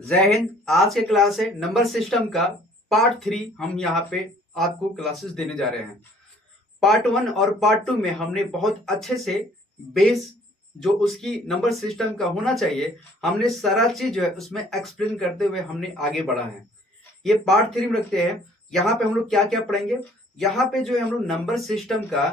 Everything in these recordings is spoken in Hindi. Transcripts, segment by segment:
जय हिंद। आज के क्लास है नंबर सिस्टम का पार्ट 3। हम यहाँ पे आपको क्लासेस देने जा रहे हैं। पार्ट 1 और पार्ट 2 में हमने बहुत अच्छे से बेस जो उसकी नंबर सिस्टम का होना चाहिए, हमने सारा चीज जो है उसमें एक्सप्लेन करते हुए हमने आगे बढ़ा है। ये पार्ट 3 में रखते हैं। यहाँ पे हम लोग क्या क्या पढ़ेंगे, यहाँ पे जो है हम लोग नंबर सिस्टम का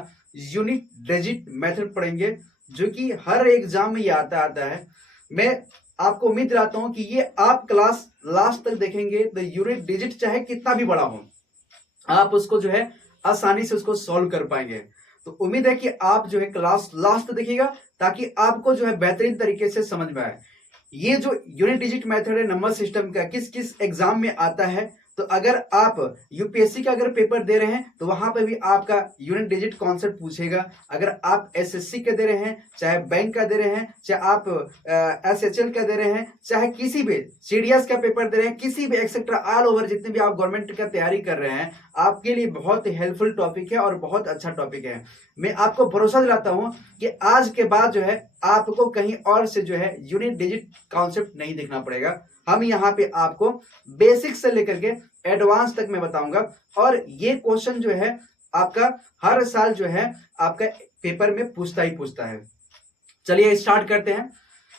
यूनिट डिजिट मेथड पढ़ेंगे, जो कि हर एग्जाम में ये आता है। मैं आपको उम्मीद दिलाता हूं कि ये आप क्लास लास्ट तक देखेंगे तो यूनिट डिजिट चाहे कितना भी बड़ा हो, आप उसको जो है आसानी से उसको सॉल्व कर पाएंगे। तो उम्मीद है कि आप जो है क्लास लास्ट देखिएगा, ताकि आपको जो है बेहतरीन तरीके से समझ में आए। ये जो यूनिट डिजिट मेथड है नंबर सिस्टम का, किस किस एग्जाम में आता है। तो अगर आप यूपीएससी का अगर पेपर दे रहे हैं तो वहां पे भी आपका यूनिट डिजिट कॉन्सेप्ट पूछेगा। अगर आप एसएससी का दे रहे हैं, चाहे बैंक का दे रहे हैं, चाहे आप एसएचएल का दे रहे हैं, चाहे किसी भी सीडीएस का पेपर दे रहे हैं, किसी भी एक्सेट्रा ऑल ओवर जितने भी आप गवर्नमेंट का तैयारी कर रहे हैं, आपके लिए बहुत हेल्पफुल टॉपिक है और बहुत अच्छा टॉपिक है। मैं आपको भरोसा दिलाता हूं कि आज के बाद जो है आपको कहीं और से जो है यूनिट डिजिट कॉन्सेप्ट नहीं देखना पड़ेगा। हम यहाँ पे आपको बेसिक से लेकर के एडवांस तक मैं बताऊंगा, और ये क्वेश्चन जो है आपका हर साल जो है आपका पेपर में पूछता ही पूछता है। चलिए स्टार्ट करते हैं।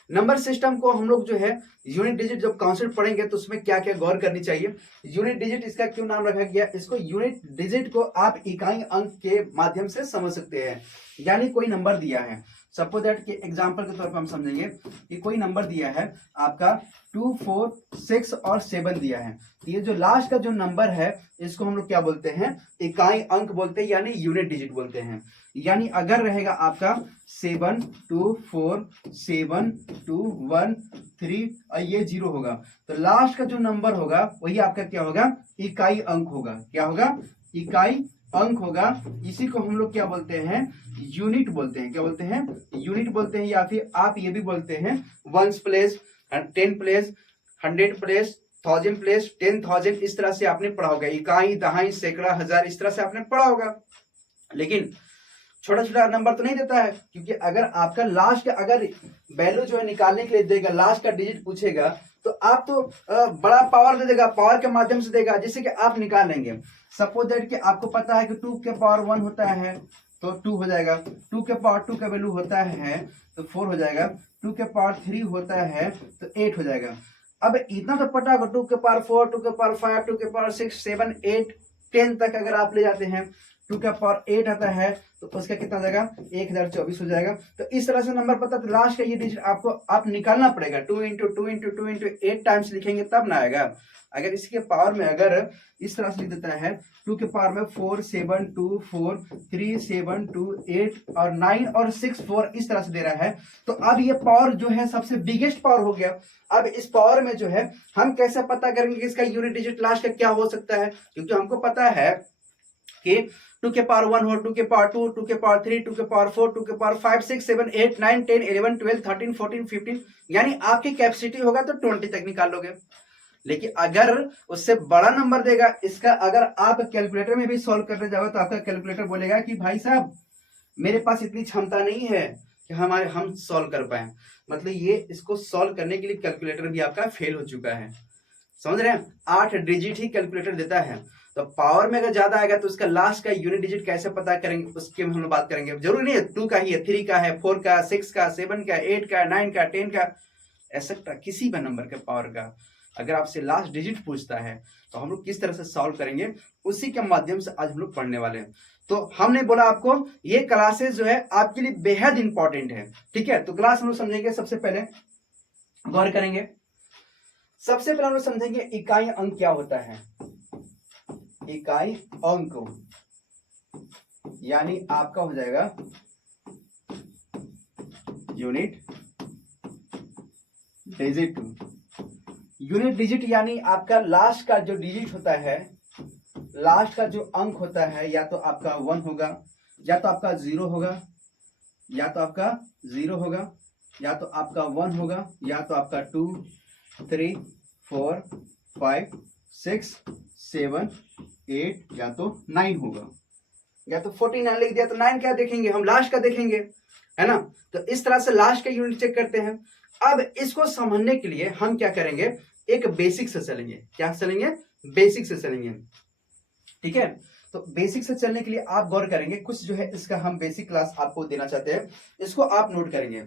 नंबर सिस्टम को हम लोग जो है यूनिट डिजिट जब कॉन्सेप्ट पढ़ेंगे तो उसमें क्या क्या गौर करनी चाहिए। यूनिट डिजिट इसका क्यों नाम रखा गया, इसको यूनिट डिजिट को आप इकाई अंक के माध्यम से समझ सकते हैं। यानी कोई नंबर दिया है, सपोज दैट के एग्जांपल के तौर पर हम समझेंगे कि कोई नंबर दिया है आपका 2, 4, 6 और 7 दिया है। तो ये जो लास्ट का जो नंबर है इसको हम लोग क्या बोलते हैं, इकाई अंक बोलते हैं, यानी यूनिट डिजिट बोलते हैं। यानी अगर रहेगा आपका 7, 2, 4, 7, 2, 1, 3 और ये 0 होगा, तो लास्ट का जो नंबर होगा वही आपका क्या होगा, इकाई अंक होगा। क्या होगा, इकाई अंक होगा। इसी को हम लोग क्या बोलते हैं, यूनिट बोलते हैं। क्या बोलते हैं, यूनिट बोलते हैं। या फिर आप ये भी बोलते हैं ones place, 10 place, 100 place, 1000 place, 10,000, इस तरह से आपने पढ़ा होगा। इकाई, दहाई, सैकड़ा, हजार, इस तरह से आपने पढ़ा होगा। लेकिन छोटा छोटा नंबर तो नहीं देता है, क्योंकि अगर आपका लास्ट का अगर वैल्यू जो है निकालने के लिए देगा, लास्ट का डिजिट पूछेगा, तो आप तो बड़ा पावर दे देगा, पावर के माध्यम से देगा, जिससे कि आप निकाल लेंगे। सपोज दैट कि आपको पता है कि 2 के पावर 1 होता है तो 2 हो जाएगा, 2 के पावर 2 का वैल्यू होता है तो 4 हो जाएगा, 2 के पावर 3 होता है तो 8 हो जाएगा। अब इतना तो पता होगा, 2 के पावर 4, 2 के पावर 5, 2 के पावर 6, 7, 8, 10 तक अगर आप ले जाते हैं, 2 का पावर 8 आता है तो उसका कितना हो जाएगा, 1024 हो जाएगा। तो इस तरह से नंबर पता, तो लास्ट का ये डिजिट आपको आप निकालना पड़ेगा। 2 इंटू 2 इंटू 2 इंटू 8 टाइम्स लिखेंगे तब ना आएगा। अगर इसके पावर में अगर इस तरह से लिख देता है, 2 के पावर में 4, 7, 2, 4, 3, 7, 2, 8 और 9 और 6, 4 इस तरह से दे रहा है, तो अब ये पावर जो है सबसे बिगेस्ट पावर हो गया। अब इस पावर में जो है हम कैसे पता करेंगे कि इसका यूनिट डिजिट लास्ट का क्या हो सकता है, क्योंकि हमको पता है कि 2 के पावर 1 हो, 2 के पावर 2, 2 के पावर 3, 2 के पावर 4, 2 के पावर 5, 6, 7, 8, 9, 10, 11, 12, 13, 14, 15, यानी आपकी कैपेसिटी होगा तो 20 तक निकाल लोगे। लेकिन अगर उससे बड़ा नंबर देगा, इसका अगर आप कैलकुलेटर में भी सॉल्व करने जाओगे तो आपका कैलकुलेटर बोलेगा कि भाई साहब मेरे पास इतनी क्षमता नहीं है कि हम सॉल्व कर पाए। मतलब ये इसको सॉल्व करने के लिए कैलकुलेटर भी आपका फेल हो चुका है। समझ रहे हैं, 8 डिजिट ही कैलकुलेटर देता है। तो पावर में अगर ज्यादा आएगा तो उसका लास्ट का यूनिट डिजिट कैसे पता करेंगे, उसके हम लोग बात करेंगे। जरूरी नहीं है 2 का ही है, 3 का है, 4 का, 6 का, 7 का, 8 का, 9 का, 10 का, एक्सेट्रा किसी भी नंबर के पावर का अगर आपसे लास्ट डिजिट पूछता है तो हम लोग किस तरह से सॉल्व करेंगे, उसी के माध्यम से आज हम लोग पढ़ने वाले हैं। तो हमने बोला आपको ये क्लासेस जो है आपके लिए बेहद इंपॉर्टेंट है। ठीक है, तो क्लास हम लोग समझेंगे। सबसे पहले गौर करेंगे, सबसे पहले हम लोग समझेंगे इकाई अंक क्या होता है। इकाई अंक यानी आपका हो जाएगा यूनिट डिजिट। यूनिट डिजिट यानी आपका लास्ट का जो डिजिट होता है, लास्ट का जो अंक होता है, या तो आपका 1 होगा, या तो आपका 0 होगा, या तो आपका 0 होगा, या तो आपका 1 होगा, या तो आपका 2, 3, 4, 5, 6, 7, 8 या तो 9 होगा। या तो 49 लिख दिया तो 9 क्या देखेंगे, हम लास्ट का देखेंगे, है ना। तो इस तरह से लास्ट का यूनिट चेक करते हैं। अब इसको समझने के लिए हम क्या करेंगे, एक बेसिक से चलेंगे। क्या चलेंगे? बेसिक से चलेंगे। ठीक है, तो बेसिक से चलने के लिए आप गौर करेंगे, कुछ जो है इसका हम बेसिक क्लास आपको देना चाहते हैं, इसको आप नोट करेंगे।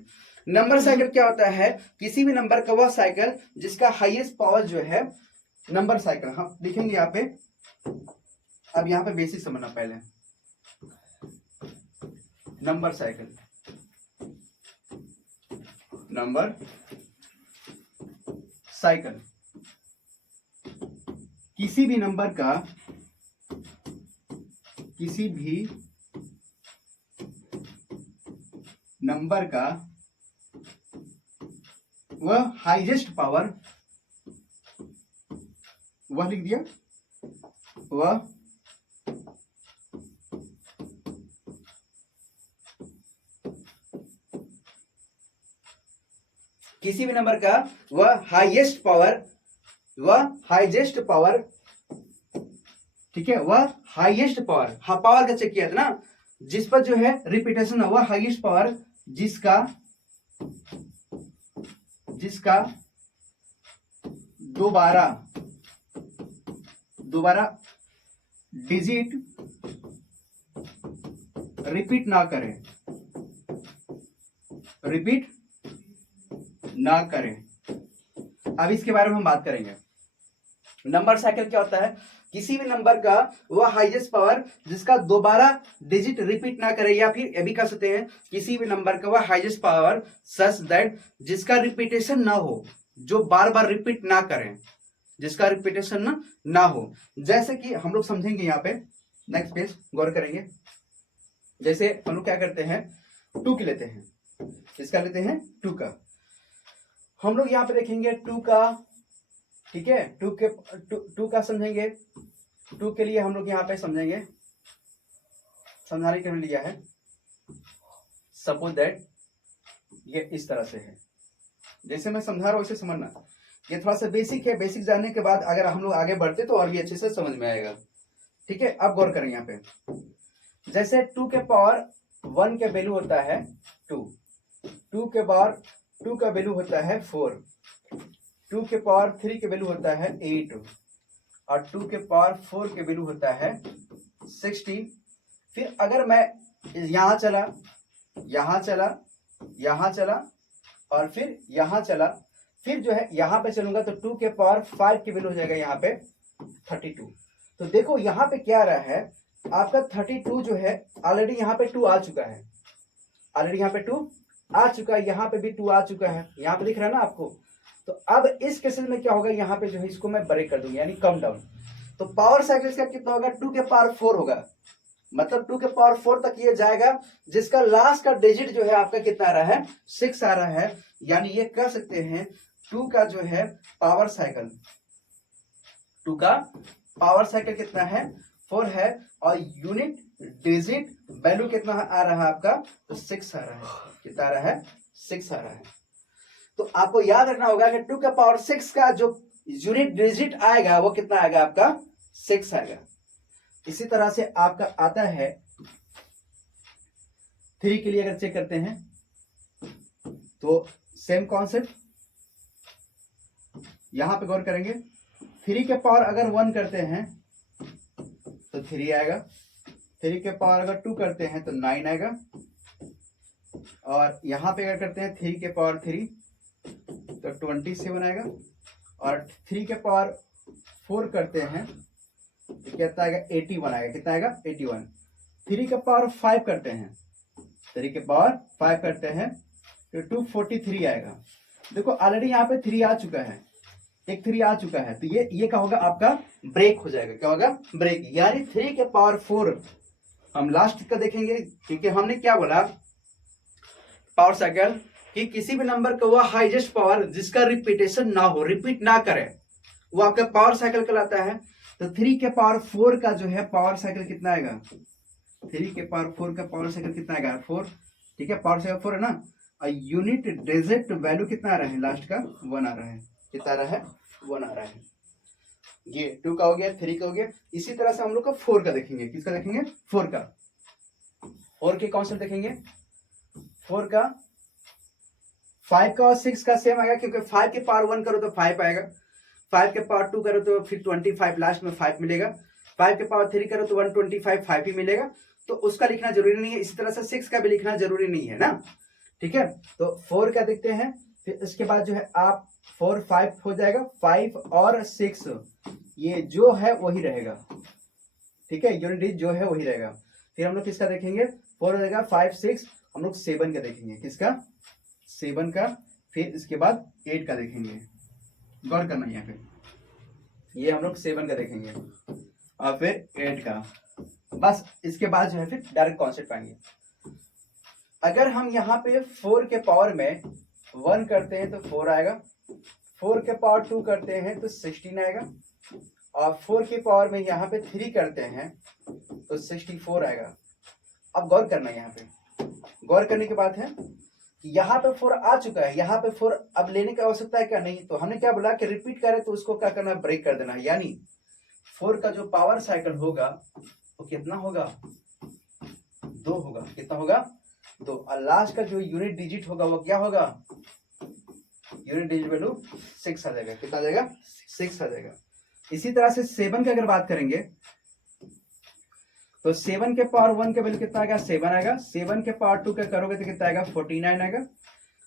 नंबर साइकिल क्या होता है? किसी भी नंबर का वह साइकिल जिसका हाईएस्ट पावर जो है, नंबर साइकिल हम लिखेंगे यहाँ पे। अब यहाँ पे बेसिक समझना पहले। नंबर साइकिल, नंबर साइकिल किसी भी नंबर का, किसी भी नंबर का वह हाईएस्ट पावर, वह लिख दिया, वह किसी भी नंबर का वह हाईएस्ट पावर, वह हाईएस्ट पावर, ठीक है, वह हाईएस्ट पावर, हाँ पावर का चेक किया था ना, जिस पर जो है रिपीटेशन है, वह हाईएस्ट पावर जिसका जिसका दोबारा डिजिट रिपीट ना करें, रिपीट ना करें। अब इसके बारे में हम बात करेंगे। नंबर साइकिल क्या होता है? किसी भी नंबर का वह हाईएस्ट पावर जिसका दोबारा डिजिट रिपीट ना करे, या फिर ये भी कह सकते हैं किसी भी नंबर का वह हाईएस्ट पावर सच दैट जिसका रिपीटेशन ना हो, जो बार बार रिपीट ना करें, जिसका रिपीटेशन ना हो। जैसे कि हम लोग समझेंगे यहाँ पे, नेक्स्ट पेज गौर करेंगे। जैसे हम लोग क्या करते हैं, 2 के लेते हैं, किसका लेते हैं? 2 का। हम लोग यहाँ पे देखेंगे 2 का, ठीक है, 2 का समझेंगे। 2 के लिए हम लोग यहाँ पे समझेंगे, समझाने के लिए लिया है। सपोज दैट ये इस तरह से है, जैसे मैं समझा रहा हूं वैसे समझना। ये थोड़ा सा बेसिक है, बेसिक जानने के बाद अगर हम लोग आगे बढ़ते तो और भी अच्छे से समझ में आएगा। ठीक है, अब गौर करें यहाँ पे। जैसे 2 के पावर 1 का वैल्यू होता है 2, 2 के पावर 2 का वैल्यू होता है 4, 2 के पावर 3 के वैल्यू होता है 8, और 2 के पावर 4 के वैल्यू होता है 16। फिर अगर मैं यहां चला, यहां चला, यहां चला, और फिर यहां चला, फिर जो है यहां पे चलूंगा तो 2 के पावर 5 की वैल्यू हो जाएगा यहाँ पे 32। तो देखो यहाँ पे क्या रहा है, आपका 32 जो है ऑलरेडी यहाँ पे 2 आ चुका है, ऑलरेडी यहाँ पे 2 आ चुका है, यहाँ पे भी 2 आ चुका है, यहाँ पे दिख रहा है ना आपको। तो अब इस केसेस में क्या होगा, यहाँ पे जो है इसको मैं ब्रेक कर दूंगा, यानी कम डाउन। तो पावर साइकिल का कितना होगा? 2 के पावर 4 होगा, मतलब 2 के पावर 4 तक ये जाएगा, जिसका लास्ट का डिजिट जो है आपका कितना आ रहा है? 6 आ रहा है। यानी ये कह सकते हैं 2 का जो है पावर साइकिल, 2 का पावर साइकिल कितना है? 4 है, और यूनिट डिजिट वैल्यू कितना आ रहा है आपका? तो 6 आ रहा है। कितना आ रहा है? 6 आ रहा है। तो आपको याद रखना होगा कि 2 के पावर 6 का जो यूनिट डिजिट आएगा वो कितना आएगा आपका? 6 आएगा। इसी तरह से आपका आता है 3 के लिए, अगर चेक करते हैं तो सेम कॉन्सेप्ट, यहां पे गौर करेंगे। 3 के पावर अगर 1 करते हैं तो 3 आएगा, 3 के पावर अगर 2 करते हैं तो 9 आएगा, और यहां पे अगर करते हैं 3 के पावर 3 तो 27 आएगा, और 3 के पावर 4 करते हैं तो कितना आएगा? 81 आएगा। कितना आएगा? 81। 3 के पावर 5 करते हैं, 3 के पावर 5 करते हैं तो 243 आएगा। देखो ऑलरेडी यहाँ पे 3 आ चुका है, एक 3 आ चुका है, तो ये क्या होगा आपका? ब्रेक हो जाएगा। क्या होगा? ब्रेक। यानी 3 के पावर 4 हम लास्ट का देखेंगे, क्योंकि हमने क्या बोला पावर साइकिल कि किसी भी नंबर का वह हाईएस्ट पावर जिसका रिपीटेशन ना हो, रिपीट ना करे, वो आपका पावर साइकिल कहलाता है। तो 3 के पावर 4 का जो है पावर साइकिल कितना आएगा? 3 के पावर 4 का पावर साइकिल कितना आएगा? 4। ठीक है, पावर साइकिल 4 है ना, और यूनिट डिजिट वैल्यू कितना आ रहा है? लास्ट का 1 आ रहा है। कितना आ रहा है? 1 आ रहा है। ये 2 का हो गया, 3 का हो गया। इसी तरह से हम लोग का 4 का देखेंगे। किसका देखेंगे? 4 का। 4 के कॉन्सेप्ट देखेंगे। 4 का 5 का और 6 का सेम आएगा, क्योंकि 5 के पावर 1 करो तो 5 आएगा, 5 के पावर 2 करो तो फिर 25 लास्ट में 5 मिलेगा, 5 के पावर 3 करो तो 125 5 ही मिलेगा, तो उसका लिखना जरूरी नहीं है। इसी तरह से 6 का भी लिखना जरूरी नहीं है ना, ठीक है। तो 4 का देखते हैं, फिर इसके बाद जो है आप 4 5 हो जाएगा, 5 और 6 ये जो है वही रहेगा, ठीक है, यूनिट डिजिट जो है वही रहेगा। फिर हम लोग किसका देखेंगे, 4 हो जाएगा, 5 6 हम लोग 7 का देखेंगे, किसका, 7 का, फिर इसके बाद 8 का देखेंगे, गौर करना यहाँ पे, ये हम लोग 7 का देखेंगे और फिर 8 का, बस इसके बाद जो है फिर डायरेक्ट कॉन्सेप्ट पाएंगे। अगर हम यहाँ पे 4 के पावर में 1 करते हैं तो 4 आएगा, 4 के पावर 2 करते हैं तो 16 आएगा, और 4 के पावर में यहाँ पे 3 करते हैं तो 64 आएगा। अब गौर करना है, यहाँ पे गौर करने की बात है कि यहाँ पे 4 आ चुका है, यहाँ पे 4 अब लेने की आवश्यकता है क्या, नहीं। तो हमने क्या बोला कि रिपीट करें तो उसको क्या करना, ब्रेक कर देना है, यानी 4 का जो पावर साइकिल होगा वो कितना होगा, 2 होगा, कितना होगा, 2, और लास्ट का जो यूनिट डिजिट होगा वो क्या होगा, यूनिट डिजिट वैल्यू 6 आ जाएगा, कितना आ जाएगा, 6 आ जाएगा। इसी तरह से 7 की अगर बात करेंगे तो 7 के पावर 1 का वैल्यू कितना आएगा, 7 आएगा, 7 के पावर 2 का करोगे तो कितना आएगा, 49 आएगा,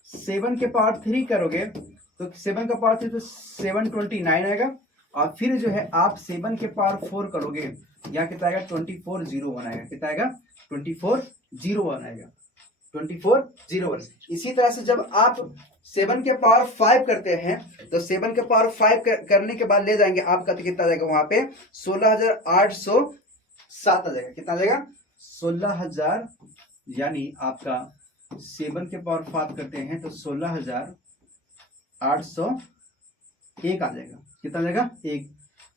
7 के पावर 3 करोगे तो 7 का पावर 3 तो 729 आएगा, और फिर जो है आप 7 के पावर 4 करोगे, यहाँ कितना आएगा, 2401 आएगा, कितना आएगा, 2401 आएगा, 2401। इसी तरह से जब आप 7 के पावर 5 करते हैं तो 7 के पावर 5 करने के बाद ले जाएंगे आपका, तो कितना आ जाएगा, वहां पे 16,807 आ जाएगा, कितना आ जाएगा, 16,000, यानी आपका 7 के पावर 5 करते हैं तो 16,801 आ जाएगा, कितना आ जाएगा,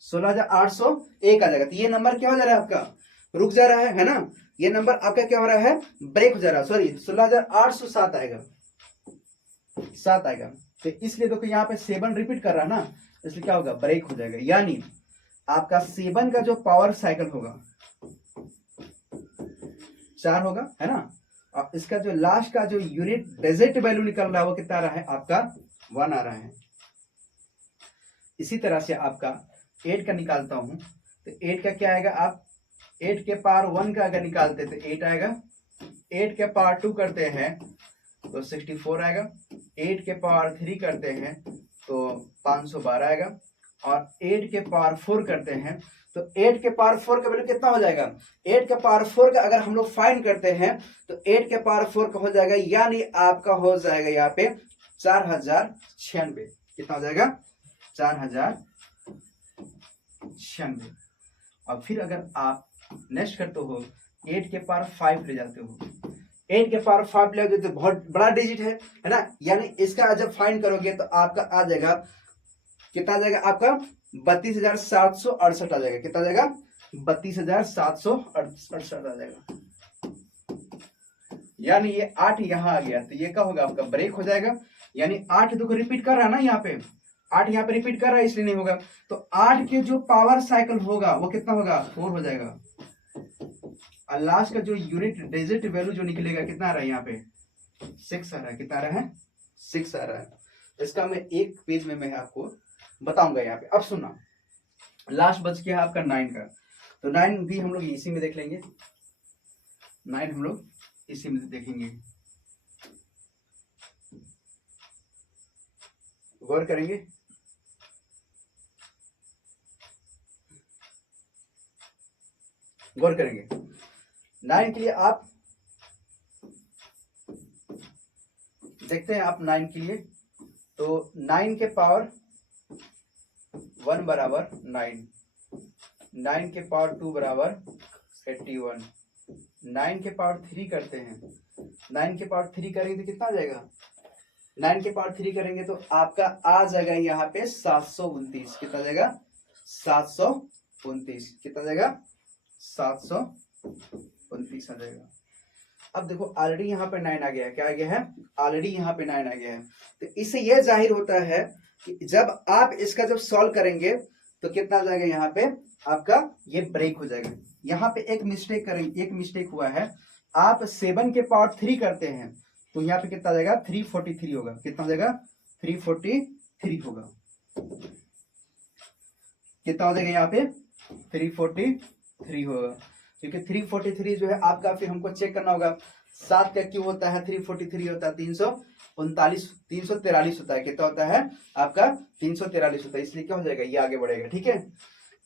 16,801 आ जाएगा। तो ये नंबर क्या हो जा रहा है आपका, रुक जा रहा है ना, ये नंबर आपका क्या हो रहा है, ब्रेक हो जा रहा है, सॉरी 16,807 आएगा, 7 आएगा। तो इसलिए देखो यहाँ पे 7 रिपीट कर रहा है ना, इसलिए क्या होगा, ब्रेक हो जाएगा, यानी आपका 7 का जो पावर साइकिल होगा 4 होगा, है ना, और इसका जो लास्ट का जो यूनिट डिजिट वैल्यू निकल रहा है वो कितना आ रहा है, आपका 1 आ रहा है। इसी तरह से आपका 8 का निकालता हूं तो 8 का क्या आएगा, आप 8 के पावर 1 का अगर निकालते तो 8 आएगा, 8 के पावर 2 करते हैं तो 64 आएगा, 8 के पावर 3 करते हैं तो 512 आएगा, और 8 के पावर 4 करते हैं तो 8 के पावर 4 का वैल्यू कितना हो जाएगा, 8 के पावर 4 का अगर हम लोग फाइंड करते हैं तो 8 के पावर 4 का हो जाएगा, यानी आपका हो जाएगा यहाँ पे 4096, कितना हो जाएगा, 4096। और फिर अगर आप नेक्स्ट करते हो 8 के पावर 5 ले जाते हो, 8 के पावर 5 ले जाते हो, बहुत बड़ा डिजिट है ना, यानी इसका जब फाइंड करोगे तो आपका आ जाएगा, कितना आ जाएगा, आपका 32,768 आ जाएगा, कितना आ जाएगा, 32,768 आ जाएगा, यानी ये 8 यहाँ आ गया, तो ये क्या होगा, आपका ब्रेक हो जाएगा, यानी 8 देखो रिपीट कर रहा है ना, यहाँ पे 8 यहाँ पे रिपीट कर रहा है, इसलिए नहीं होगा। तो 8 के जो पावर साइकिल होगा वो कितना होगा, 4 हो जाएगा, और लास्ट का जो यूनिट डिजिट वैल्यू जो निकलेगा कितना आ रहा है, यहाँ पे 6 आ रहा है, कितना आ रहा है, 6 आ रहा है। इसका मैं एक पेज में मैं आपको बताऊंगा यहाँ पे। अब सुनना, लास्ट बच गया आपका 9 का, तो 9 भी हम लोग इसी में देख लेंगे, 9 हम लोग इसी में देखेंगे, गौर करेंगे। गौर करेंगे 9 के लिए आप देखते हैं, आप 9 के लिए तो 9 के पावर 1 बराबर 9, 9 के पावर 2 बराबर 81, 9 के पावर 3 करते हैं, 9 के पावर 3 करेंगे तो कितना आ जाएगा, 9 के पावर 3 करेंगे तो आपका आ जाएगा यहाँ पे 729, कितना जाएगा, 729, कितना जाएगा, 729 आ जाएगा। अब देखो ऑलरेडी यहाँ पे 9 आ गया है, क्या आ गया है, ऑलरेडी यहाँ पे 9 आ गया है, तो इससे यह जाहिर होता है कि जब आप इसका जब सॉल्व करेंगे तो कितना आ जाएगा, यहाँ पे आपका ये ब्रेक हो जाएगा। यहाँ पे एक मिस्टेक करेंगे, एक मिस्टेक हुआ है, आप 7 के पावर 3 करते हैं तो यहाँ पे कितना आ जाएगा, 343 होगा, कितना हो जाएगा, 343 होगा। कितना हो जाएगा यहाँ पे 343 होगा, क्योंकि 343 जो है आपका, फिर हमको चेक करना होगा 7 का क्यों होता है 343 होता है 343 होता है, कितना होता है आपका 343 होता है, इसलिए क्या हो जाएगा ये आगे बढ़ेगा। ठीक है,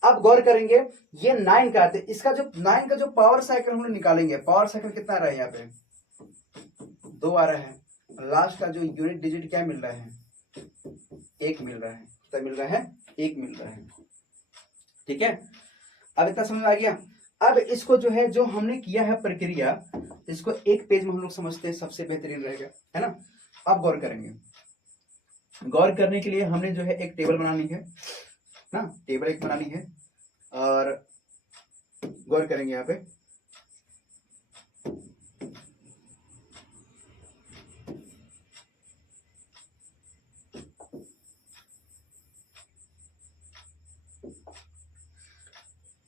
अब गौर करेंगे ये 9 का, तो इसका जो 9 का जो पावर साइकिल हम लोग निकालेंगे, पावर साइकिल कितना आ रहा है यहाँ पे 2 आ रहा है, लास्ट का जो यूनिट डिजिट क्या मिल रहा है 1 मिल रहा है, कितना मिल रहा है 1 मिल रहा है। ठीक है, अब इतना समझ आ गया। अब इसको जो है, जो हमने किया है प्रक्रिया, इसको एक पेज में हम लोग समझते हैं, सबसे बेहतरीन रहेगा, है ना। अब गौर करेंगे, गौर करने के लिए हमने जो है एक टेबल बनानी है ना, टेबल एक बनानी है, और गौर करेंगे यहाँ पे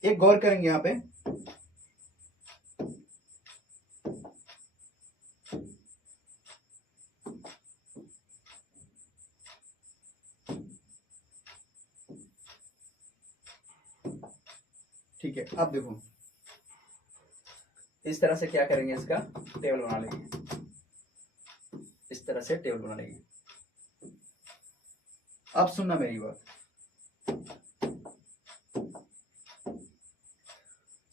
एक गौर करेंगे यहाँ पे, ठीक है। अब देखो इस तरह से क्या करेंगे, इसका टेबल बना लेंगे, इस तरह से टेबल बना लेंगे। अब सुनना मेरी बात,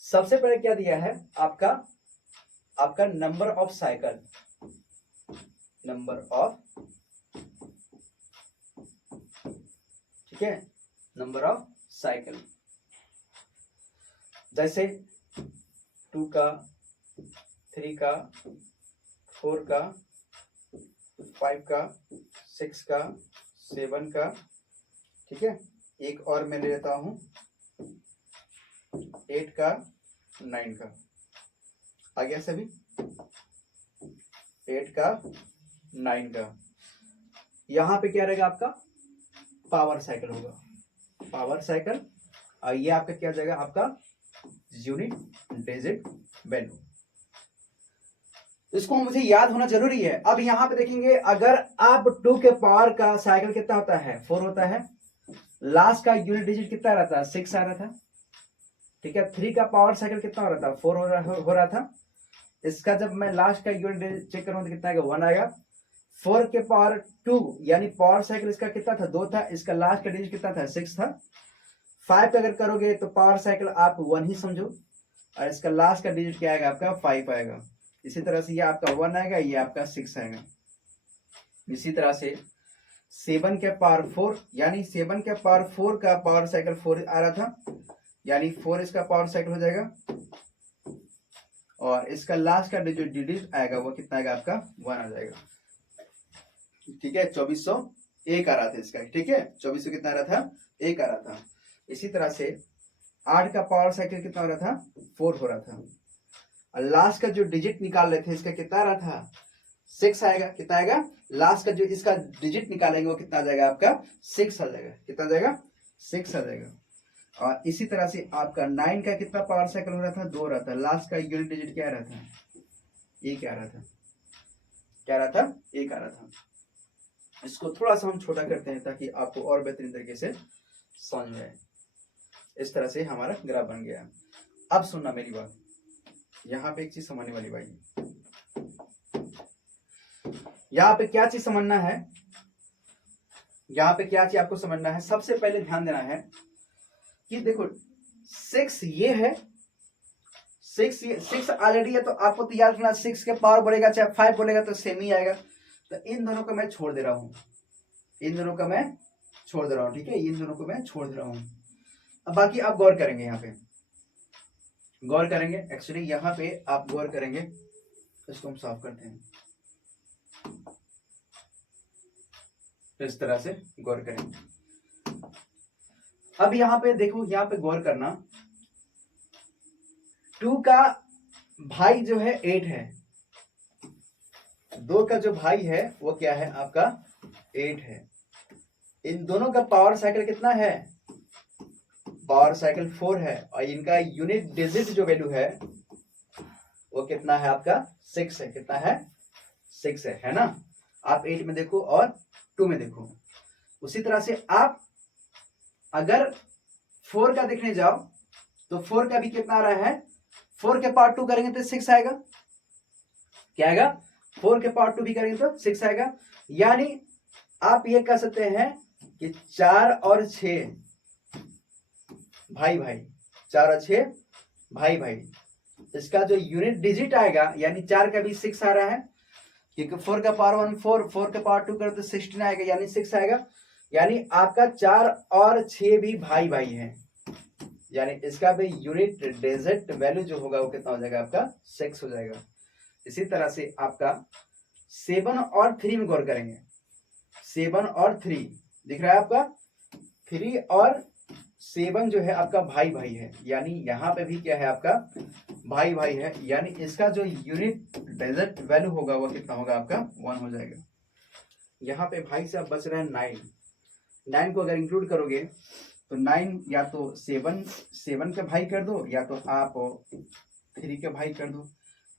सबसे पहले क्या दिया है आपका, आपका number of cycle, number of, ठीक है, नंबर ऑफ साइकिल, जैसे 2 का, 3 का, 4 का, 5 का, 6 का, 7 का, ठीक है। एक और मैं ले लेता हूं 8 का, 9 का, आ गया सभी, 8 का, 9 का। यहां पे क्या रहेगा आपका पावर साइकिल होगा, पावर साइकिल, और ये आपका क्या हो जाएगा आपका यूनिट डिजिट वैल्यू। इसको मुझे याद होना जरूरी है। अब यहां पे देखेंगे, अगर आप 2 के पावर का साइकिल कितना होता है 4 होता है, लास्ट का यूनिट डिजिट कितना रहता है 6 आ रहा था, ठीक है। 3 का पावर साइकिल कितना हो रहा था 4 हो रहा था, इसका जब मैं लास्ट का यूनिट चेक करूंगा तो कितना आएगा 1 आएगा। 4 के पावर 2 यानी पावर साइकिल इसका कितना था 2 था, इसका लास्ट का डिजिट कितना था 6 था। 5 पे अगर करोगे तो पावर साइकिल आप 1 ही समझो, और इसका लास्ट का डिजिट क्या आएगा आपका 5 आएगा। इसी तरह से ये आपका 1 आएगा, ये आपका 6 आएगा। इसी तरह से 7 के पावर 4 यानी 7 के पावर 4 का पावर साइकिल 4 आ रहा था, यानी 4 इसका पावर साइकिल हो जाएगा, और इसका लास्ट का डिजिट डिजिट आएगा वो कितना आएगा आपका 1 आ जाएगा। ठीक है, 2401 आ रहा था इसका, ठीक है, 2400 कितना आ रहा था 1 आ रहा था। इसी तरह से 8 का पावर साइकिल कितना हो रहा था 4 हो रहा था, और लास्ट का जो डिजिट निकाल रहे थे इसका कितना आ रहा था 6 आएगा। कितना आएगा लास्ट का जो इसका डिजिट निकालेंगे वो कितना आ जाएगा आपका 6 आ जाएगा, कितना आ जाएगा 6 आ जाएगा। और इसी तरह से आपका 9 का कितना पावर साइकिल हो रहा था 2 हो रहा था, लास्ट का यूनिट डिजिट क्या आ रहा था 1 आ रहा था, क्या आ रहा था 1 आ रहा था। इसको थोड़ा सा हम छोटा करते हैं ताकि आपको और बेहतरीन तरीके से समझ में आए। इस तरह से हमारा ग्राफ बन गया। अब सुनना मेरी बात, यहाँ पे एक चीज समझने वाली भाई, यहाँ पे क्या चीज समझना है, यहाँ पे क्या चीज आपको समझना है, सबसे पहले ध्यान देना है कि देखो 6 ये है, 6 ऑलरेडी है, तो आपको तो याद रखना 6 के पावर बढ़ेगा चाहे 5 बोलेगा तो सेम ही आएगा। तो इन दोनों को मैं छोड़ दे रहा हूं, इन दोनों को मैं छोड़ दे रहा हूं, ठीक है, इन दोनों को मैं छोड़ दे रहा हूं। अब बाकी आप गौर करेंगे, यहाँ पे गौर करेंगे, एक्चुअली यहाँ पे आप गौर करेंगे, इसको हम साफ करते हैं, इस तरह से गौर करेंगे। अब यहाँ पे देखो, यहाँ पे गौर करना, 2 का भाई जो है 8 है, 2 का जो भाई है वो क्या है आपका 8 है। इन दोनों का पावर साइकिल कितना है, पावर साइकिल 4 है, और इनका यूनिट डिजिट जो वैल्यू है वो कितना है आपका 6 है, कितना है 6 है ना। आप 8 में देखो और 2 में देखो। उसी तरह से आप अगर 4 का देखने जाओ तो 4 का भी कितना आ रहा है, 4 के पावर 2 करेंगे तो 6 आएगा। क्या आएगा, 4 के पावर 2 भी करेंगे तो 6 आएगा। यानी आप ये कह सकते हैं कि 4 और 6 भाई भाई, 4 और 6 भाई भाई। इसका जो यूनिट डिजिट आएगा, यानी 4 का भी 6 आ रहा है, क्योंकि 4 का पावर 1 4, 4 का पावर 2 करो तो 16 आएगा, यानी 6 आएगा। यानी आपका 4 और 6 भी भाई भाई हैं, यानी इसका भी यूनिट डिजिट वैल्यू जो होगा वो कितना हो जाएगा, आपका 6 हो जाएगा। इसी तरह से आपका 7 और 3 में गौर करेंगे। 7 और 3 दिख रहा है आपका, 3 और 7 जो है आपका भाई भाई है, यानी यहाँ पे भी क्या है, आपका भाई भाई है। यानी इसका जो यूनिट डिजिट वैल्यू होगा वो कितना होगा, आपका 1 हो जाएगा। यहाँ पे भाई से अब बच रहा है 9। 9 को अगर इंक्लूड करोगे तो 9 या तो 7 का भाई कर दो, या तो आप 3 के भाई कर दो।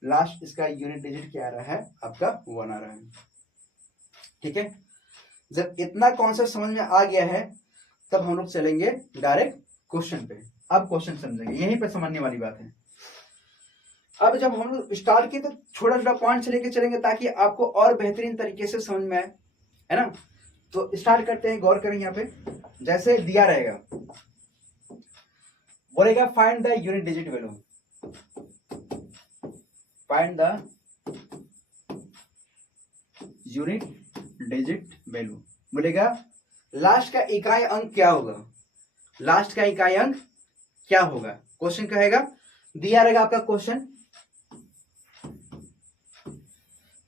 लास्ट इसका यूनिट डिजिट क्या आ रहा है, आपका 1 आ रहा है। ठीक है, जब इतना कॉन्सेप्ट समझ में आ गया है तब हम लोग चलेंगे डायरेक्ट क्वेश्चन पे। अब क्वेश्चन समझेंगे, यहीं पे समझने वाली बात है। अब जब हम लोग स्टार्ट किए तो छोटा छोटा पॉइंट लेके चलेंगे ताकि आपको और बेहतरीन तरीके से समझ में आए, है ना। तो स्टार्ट करते हैं, गौर करें। यहाँ पे जैसे दिया रहेगा, बोलेगा find the unit digit value, find the unit digit value. बोलेगा लास्ट का इकाई अंक क्या होगा, लास्ट का इकाई अंक क्या होगा, क्वेश्चन कहेगा। दिया रहेगा आपका क्वेश्चन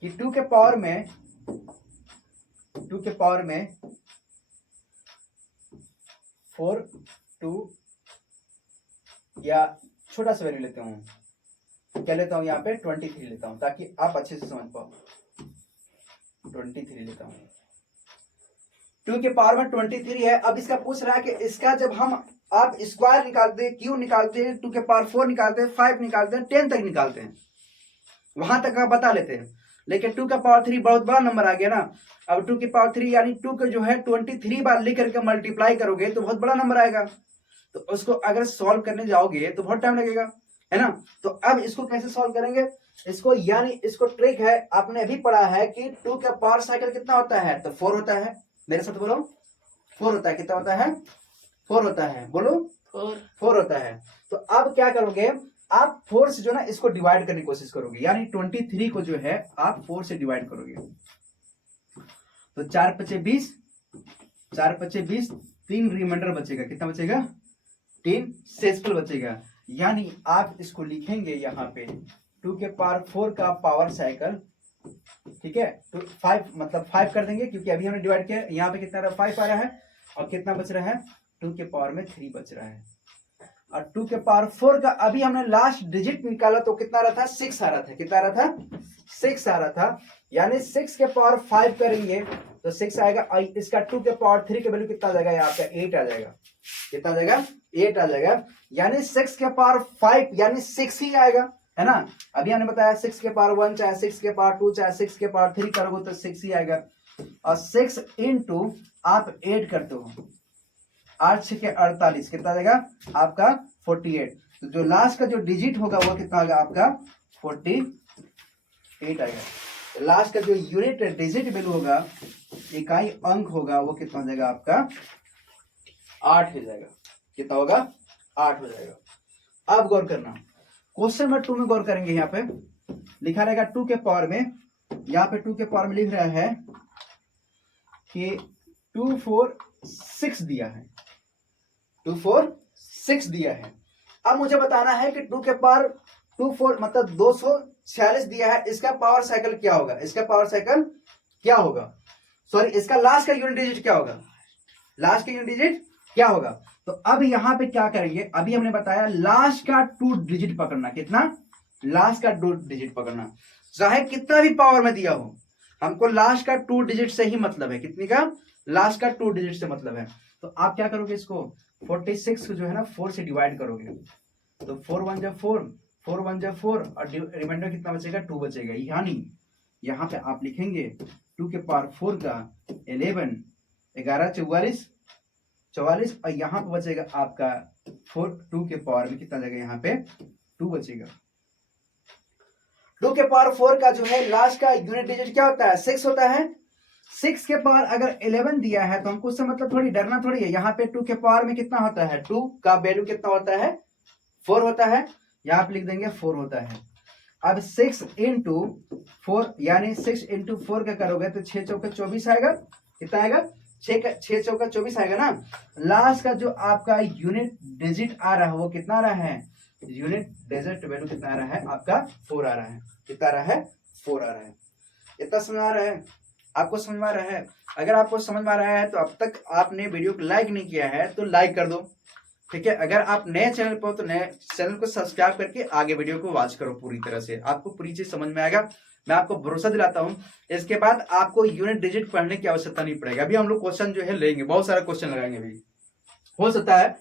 कि 2 के पावर में 4 2 या छोटा सा वैल्यू लेता हूं, क्या लेता हूं यहाँ पे 23 लेता हूं ताकि आप अच्छे से समझ पाओ। 23 लेता हूं, 2 के पावर में 23 है। अब इसका पूछ रहा है कि इसका जब हम आप स्क्वायर निकालते हैं, क्यू निकालते हैं, 2 के पावर 4 निकालते हैं, 5 निकालते हैं, 10 तक निकालते हैं, वहां तक आप बता लेते हैं। लेकिन 2 का पावर 3 बहुत बड़ा नंबर आ गया ना। अब 2 की पावर 3 यानी 2 को जो है 23 बार लिख करके मल्टीप्लाई करोगे तो बहुत बड़ा नंबर आएगा। तो उसको अगर सॉल्व करने जाओगे तो बहुत टाइम लगेगा, है ना। तो अब इसको कैसे सॉल्व करेंगे, इसको यानी इसको ट्रिक है, आपने अभी पढ़ा है कि 2 का पावर साइकिल कितना होता है, तो 4 होता है। मेरे साथ बोलो, 4 होता है। कितना होता है, 4 होता है, बोलो 4 होता है। तो अब क्या करोगे, आप 4 से जो ना इसको डिवाइड करने की कोशिश करोगे, यानी 23 को जो है आप 4 से डिवाइड करोगे। तो 4 पचे 20, 4 पचे 20, 3 रिमाइंडर बचेगा, कितना बचेगा, 3 शेषफल बचेगा। यानी आप इसको लिखेंगे यहाँ पे 2 के पावर 4 का पावर साइकिल, ठीक है। तो 5 मतलब 5 कर देंगे क्योंकि अभी हमने डिवाइड किया। यहाँ पे कितना 5 आ रहा है और कितना बच रहा है, 2 के पावर में 3 बच रहा है। और 2 के पावर 4 का अभी हमने लास्ट डिजिट निकाला तो कितना आ रहा था, 6 आ रहा था। कितना आ रहा था, 6 आ रहा था। यानी 6 के पावर 5 करेंगे तो 6 आएगा। और इसका 2 के पावर 3 का वैल्यू कितना आ जाएगा, यहाँ पे 8 आ जाएगा। कितना आ जाएगा, 8 आ जाएगा। यानी 6 के पावर 5 यानी 6 ही आएगा, है ना। अभी हमने बताया 6 के पावर 1 चाहे 6 के पावर 2 चाहे 6 के पावर 3 करोगे तो 6 ही आएगा। और 6 इंटू आप 8 करते हो, 8 6 के 48, कितना आ जाएगा आपका 48। तो जो लास्ट का जो डिजिट होगा वो कितना आएगा आपका 48 आएगा। लास्ट का जो यूनिट डिजिट वैल्यू होगा, इकाई अंक होगा, वो कितना हो जाएगा आपका 8 हो जाएगा। कितना होगा, 8 हो जाएगा। अब गौर करना, क्वेश्चन नंबर 2 में गौर करेंगे। यहाँ पे लिखा रहेगा 2 के पावर में, यहाँ पे 2 के पावर में लिख रहा है कि 2 4 6 दिया है, 2 4 6 दिया है। अब मुझे बताना है कि 2 के पावर 2 4 मतलब 246 दिया है, इसका पावर साइकिल क्या होगा, इसका पावर साइकिल क्या होगा, सॉरी इसका लास्ट का यूनिट डिजिट क्या होगा, लास्ट का यूनिट डिजिट क्या होगा। तो अब यहां पे क्या करेंगे, अभी हमने बताया लास्ट का 2 डिजिट पकड़ना। कितना, लास्ट का 2 डिजिट पकड़ना, चाहे कितना भी पावर में दिया हो, हमको लास्ट का 2 डिजिट से ही मतलब है। कितने का, लास्ट का 2 डिजिट से मतलब है। तो आप क्या करोगे, इसको 46 को जो है ना 4 से डिवाइड करोगे। तो 4 1 जा 4, 4 1 जा 4 और रिमाइंडर कितना बचेगा, 2 बचेगा। यानी यहाँ पे आप लिखेंगे 2 के पावर 4 का 11 11 44 44 और यहाँ पे बचेगा आपका 2 के पावर में कितना जगह यहाँ पे 2 बचेगा। 2 के पावर 4 का जो है लास्ट का यूनिट डिजिट क्या होता है 6 होता है। 6 के पावर अगर 11 दिया है तो हमको उससे मतलब थोड़ी डरना थोड़ी है। यहाँ पे 2 के पावर में कितना होता है 2 का वैल्यू कितना होता है 4 होता है। यहाँ पे लिख देंगे 4 होता है। अब 6 इंटू 4 यानी 6 इंटू 4 का करोगे तो 6 चौका 24 आएगा। कितना आएगा 6 चौका 24 आएगा ना। लास्ट का जो आपका यूनिट डिजिट आ रहा है वो कितना आ रहा है यूनिट डिजिट वैल्यू कितना आ रहा है आपका 4 आ रहा है। कितना आ रहा है 4 आ रहा है। इतना समझ आ रहा है आपको समझ में आ रहा है। अगर आपको समझ में आ रहा है तो अब तक आपने वीडियो को लाइक नहीं किया है तो लाइक कर दो, ठीक है। अगर आप नए चैनल पर हो तो नए चैनल को सब्सक्राइब करके आगे वीडियो को वॉच करो पूरी तरह से, आपको पूरी चीज समझ में आएगा। मैं आपको भरोसा दिलाता हूं इसके बाद आपको यूनिट डिजिट पढ़ने की आवश्यकता नहीं पड़ेगा। अभी हम लोग क्वेश्चन जो है लेंगे, बहुत सारा क्वेश्चन लगाएंगे। अभी हो सकता है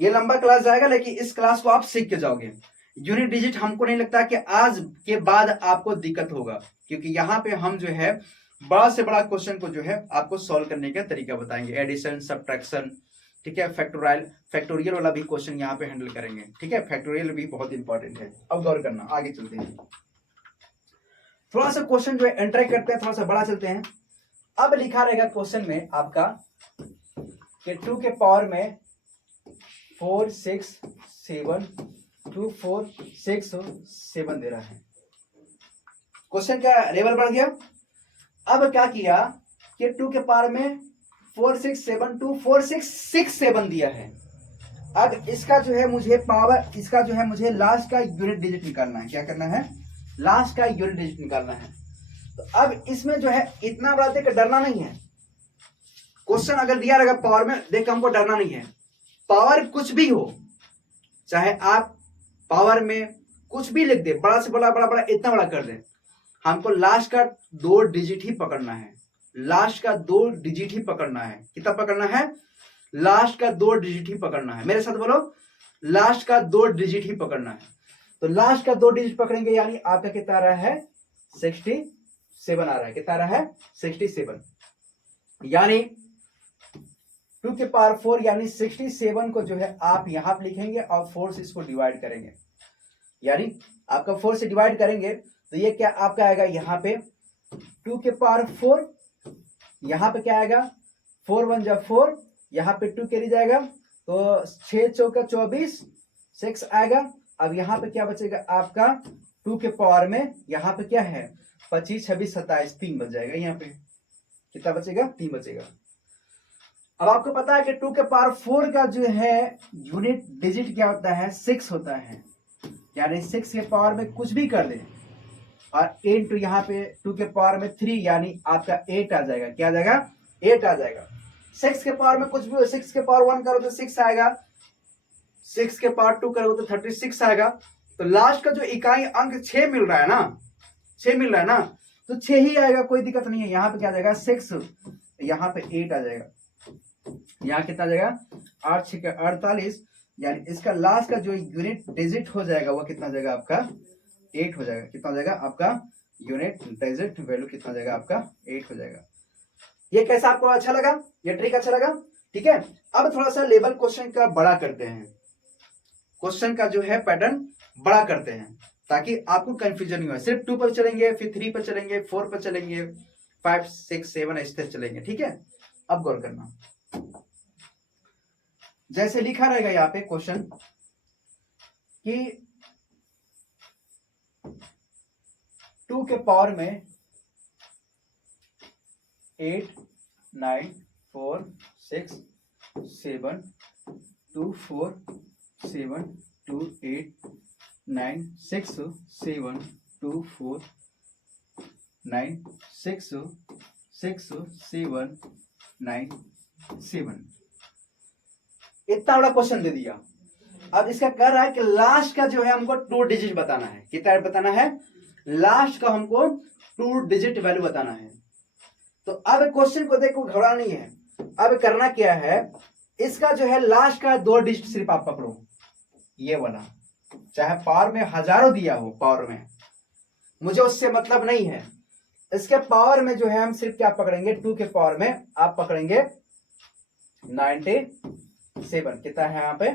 ये लंबा क्लास जाएगा लेकिन इस क्लास को आप सीख के जाओगे। यूनिट डिजिट हमको नहीं लगता कि आज के बाद आपको दिक्कत होगा, क्योंकि यहाँ पे हम जो है बड़ा से बड़ा क्वेश्चन को जो है आपको सॉल्व करने का तरीका बताएंगे। एडिशन, सब्ट्रैक्शन, ठीक है, फैक्टोरियल वाला भी क्वेश्चन यहाँ पे हैंडल करेंगे, ठीक है। फैक्टोरियल भी बहुत इंपॉर्टेंट है। अब गौर करना, आगे चलते हैं। थोड़ा सा क्वेश्चन जो है एंट्री करते हैं, थोड़ा सा बड़ा चलते हैं। अब लिखा रहेगा क्वेश्चन में आपका कि 2 के पावर में 4 6 7 2 4 6 7 दे रहा है। क्वेश्चन का लेवल बढ़ गया। अब क्या किया कि 2 के पावर में 4 6 7 2 4 6 6 7 दिया है। अब इसका जो है मुझे पावर, इसका जो है मुझे लास्ट का यूनिट डिजिट निकालना है। क्या करना है लास्ट का यूनिट डिजिट निकालना है। तो अब इसमें जो है इतना बड़ा देख डरना नहीं है। क्वेश्चन अगर दिया रहेगा पावर में, देख हमको डरना नहीं है। पावर कुछ भी हो, चाहे आप पावर में कुछ भी लिख दे, बड़ा से बड़ा बड़ा बड़ा इतना बड़ा कर दे, हमको लास्ट का 2 डिजिट ही पकड़ना है। लास्ट का 2 डिजिट ही पकड़ना है। कितना पकड़ना है लास्ट का 2 डिजिट ही पकड़ना है। मेरे साथ बोलो, लास्ट का 2 डिजिट ही पकड़ना है। तो लास्ट का 2 डिजिट पकड़ेंगे यानी आपका कितना आ रहा है 67 आ रहा है। कितना आ रहा है 67। यानी 2 के पावर 4 यानी 67 को जो है आप यहां पर लिखेंगे और 4 से इसको डिवाइड करेंगे। यानी आपका 4 से डिवाइड करेंगे तो ये क्या आपका आएगा यहाँ पे 2 के पावर 4, यहाँ पे क्या आएगा 4 1 जा 4, यहाँ पे 2 कैरी जाएगा तो 6 चौका 24 6 आएगा। अब यहाँ पे क्या बचेगा आपका 2 के पावर में, यहाँ पे क्या है 25 26 27 3 बच जाएगा। यहाँ पे कितना बचेगा 3 बचेगा। अब आपको पता है कि 2 के पावर 4 का जो है यूनिट डिजिट क्या होता है 6 होता है। यानी 6 के पावर में कुछ भी कर दे और 8 यहाँ पे 2 के पावर में 3 यानी आपका 8 आ जाएगा। क्या आ जाएगा 8 आ जाएगा। 6 के पावर में कुछ भी हो, 6 के पावर 1 करो तो 6 आएगा, 6 के पावर 2 करो तो 36 आएगा। तो लास्ट का जो इकाई अंक 6 मिल रहा है ना, 6 मिल रहा है ना, तो 6 ही आएगा, कोई दिक्कत नहीं है। यहाँ पे क्या आ जाएगा 6, यहाँ पे 8 आ जाएगा। यहाँ कितना आ जाएगा 8 6 48, यानी इसका लास्ट का जो यूनिट डिजिट हो जाएगा वो कितना जाएगा आपका 8 हो जाएगा। कितना हो जाएगा आपका यूनिट डिजिट वैल्यू कितना जाएगा आपका 8 हो जाएगा। ये कैसा आपको अच्छा लगा, ये ट्रिक अच्छा लगा, ठीक है। अब थोड़ा सा लेवल क्वेश्चन का बड़ा करते हैं, क्वेश्चन का जो है पैटर्न बड़ा करते हैं ताकि आपको कंफ्यूजन नहीं हो। सिर्फ 2 पर चलेंगे, फिर 3 पर चलेंगे, 4 पर चलेंगे, 5 6 7 इस तरह चलेंगे, ठीक है। अब गौर करना, जैसे लिखा रहेगा यहाँ पे क्वेश्चन कि 2 के पावर में 8 9 4 6 7 2 4 7 2 8 9 6 7 2 4 9 6 6 7 9 7 इतना बड़ा क्वेश्चन दे दिया। अब इसका कह रहा है कि लास्ट का जो है हमको 2 डिजिट बताना है। कितना बताना है लास्ट का हमको 2 डिजिट वैल्यू बताना है। तो अब क्वेश्चन को देखो घबरा नहीं है। अब करना क्या है, इसका जो है लास्ट का 2 डिजिट सिर्फ आप पकड़ो, ये वाला, चाहे पावर में हजारों दिया हो, पावर में मुझे उससे मतलब नहीं है। इसके पावर में जो है हम सिर्फ क्या पकड़ेंगे 2 के पावर में आप पकड़ेंगे 97 कितना है यहाँ पे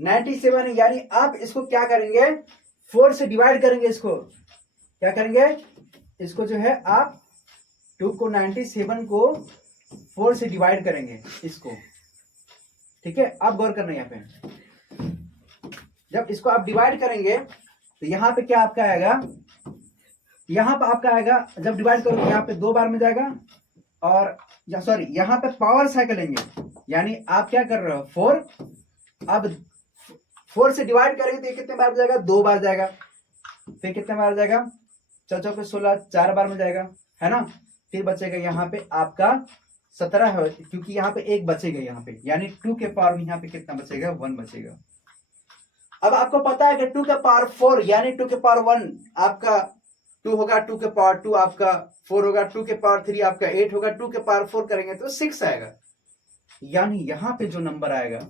97 यानी आप इसको क्या करेंगे 4 से डिवाइड करेंगे। इसको क्या करेंगे, इसको जो है आप 2 को 97 को 4 से डिवाइड करेंगे इसको, ठीक है। आप गौर करना यहाँ पे, जब इसको आप डिवाइड करेंगे तो यहाँ पे क्या आपका आएगा, यहाँ पे आपका आएगा, जब डिवाइड करोगे यहाँ पे 2 बार में जाएगा, और सॉरी यहाँ पे पावर साइकिल लेंगे, यानी आप क्या कर रहे हो 4, अब 4 से डिवाइड करेंगे तो ये कितने बार जाएगा, 2 बार जाएगा, फिर कितने बार जाएगा, 4 पे 16 4 बार में जाएगा, है ना। फिर बचेगा यहाँ पे आपका 17 है, क्योंकि यहाँ पे 1 बचेगा यहाँ पे, यानी 2 के पावर में यहाँ पे कितना बचेगा 1 बचेगा। अब आपको पता है कि 2 के पावर 4 यानी 2 के पावर 1 आपका 2 होगा, 2 के पावर 2 आपका 4 होगा, 2 के पावर 3 आपका 8 होगा, 2 के पावर 4 करेंगे तो 6 आएगा। यानी यहाँ पे जो नंबर आएगा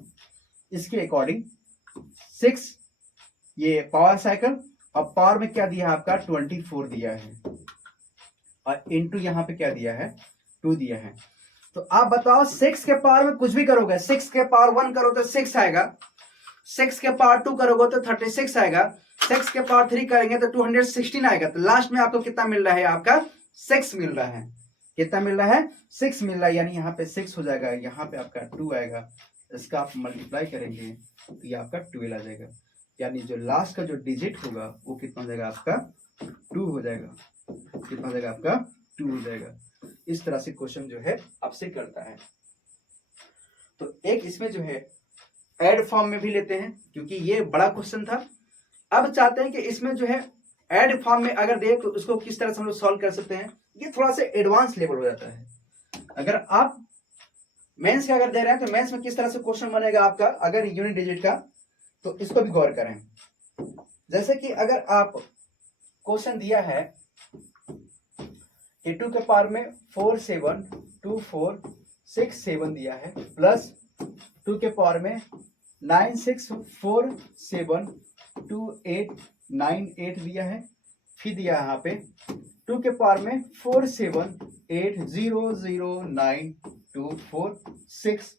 इसके अकॉर्डिंग 6, ये पावर साइकिल, और पावर में क्या दिया है आपका 24 दिया है, और इनटू यहाँ पे क्या दिया है 2 दिया है। तो आप बताओ 6 के पावर में कुछ भी करोगे, 6 के पावर 1 करो तो 6 आएगा, 6 के पावर 2 करोगे तो 36 आएगा, 6 के पावर 3 करेंगे तो 216 आएगा। तो लास्ट में आपको कितना मिल रहा है, आपका 6 मिल रहा है। कितना मिल रहा है 6 मिल रहा है, यानी यहाँ पे 6 हो जाएगा, यहाँ पे आपका 2 आएगा, इसका आप मल्टीप्लाई करेंगे तो ये आपका 12 आ जाएगा। यानी जो लास्ट का जो डिजिट होगा वो कितना हो जाएगा आपका 2 हो जाएगा, कितना हो जाएगा आपका 2 हो जाएगा। इस तरह से क्वेश्चन जो है आपसे करता है। तो एक इसमें जो है ऐड फॉर्म में भी लेते हैं, क्योंकि ये बड़ा क्वेश्चन था। अब चाहते हैं कि इसमें जो है ऐड फॉर्म में अगर दें तो उसको किस तरह से हम लोग सॉल्व कर सकते हैं, ये थोड़ा सा एडवांस लेवल हो जाता है। अगर आप मेंस का अगर दे रहे हैं तो मेंस में किस तरह से क्वेश्चन बनेगा आपका, अगर यूनिट डिजिट का, तो इसको भी गौर करें। जैसे कि अगर आप क्वेश्चन दिया है कि 2 के पावर में 4 7 2 4 6 7 दिया है, प्लस 2 के पावर में 9 6 4 7 2 8 9 8 दिया है। फिर दिया यहाँ पे 2 के पावर में 4 7 8 0 0 9 2 4 6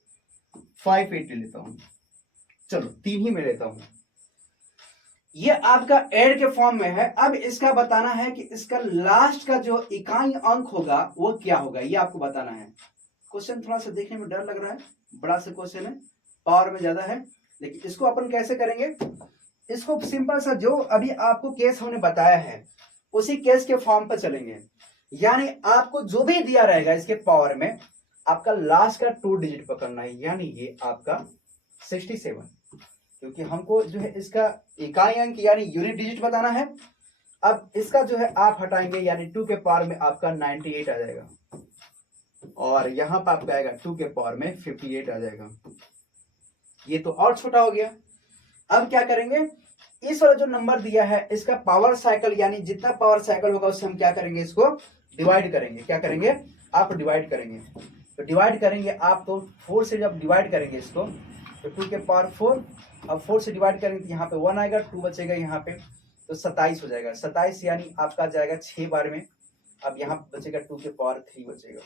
5 8 ले लेता हूं, चलो 3 ही में लेता हूं। ये आपका ऐड के फॉर्म में है। अब इसका बताना है कि इसका लास्ट का जो इकाई अंक होगा वो क्या होगा, ये आपको बताना है। क्वेश्चन थोड़ा सा देखने में डर लग रहा है, बड़ा सा क्वेश्चन है, पावर में ज्यादा है, लेकिन इसको अपन कैसे करेंगे, इसको सिंपल सा जो अभी आपको केस हमने बताया है उसी केस के फॉर्म पर चलेंगे। यानी आपको जो भी दिया रहेगा इसके पावर में आपका लास्ट का 2 डिजिट पकड़ना है, यानी ये आपका 67, क्योंकि हमको जो है इसका इकाई अंक यानी यूनिट डिजिट बताना है। अब इसका जो है आप हटाएंगे, यानी 2 के पावर में आपका 98 आ जाएगा, और यहां पर आपका आएगा 2 के पावर में 58 आ जाएगा। ये तो और छोटा हो गया। अब क्या करेंगे, इस वाला जो नंबर दिया है इसका पावर साइकिल, यानी जितना पावर साइकिल होगा उससे हम क्या करेंगे, इसको डिवाइड करेंगे। क्या करेंगे, आप डिवाइड करेंगे। तो डिवाइड करेंगे आप, तो 4 से जब डिवाइड करेंगे इसको तो 2 के पावर 4, अब 4 से डिवाइड करेंगे तो यहाँ पे 1 आएगा, 2 बचेगा यहाँ पे, तो 27 हो जाएगा। 27 यानी आपका जाएगा 6 बार में। अब यहाँ बचेगा 2 के पावर 3 बचेगा,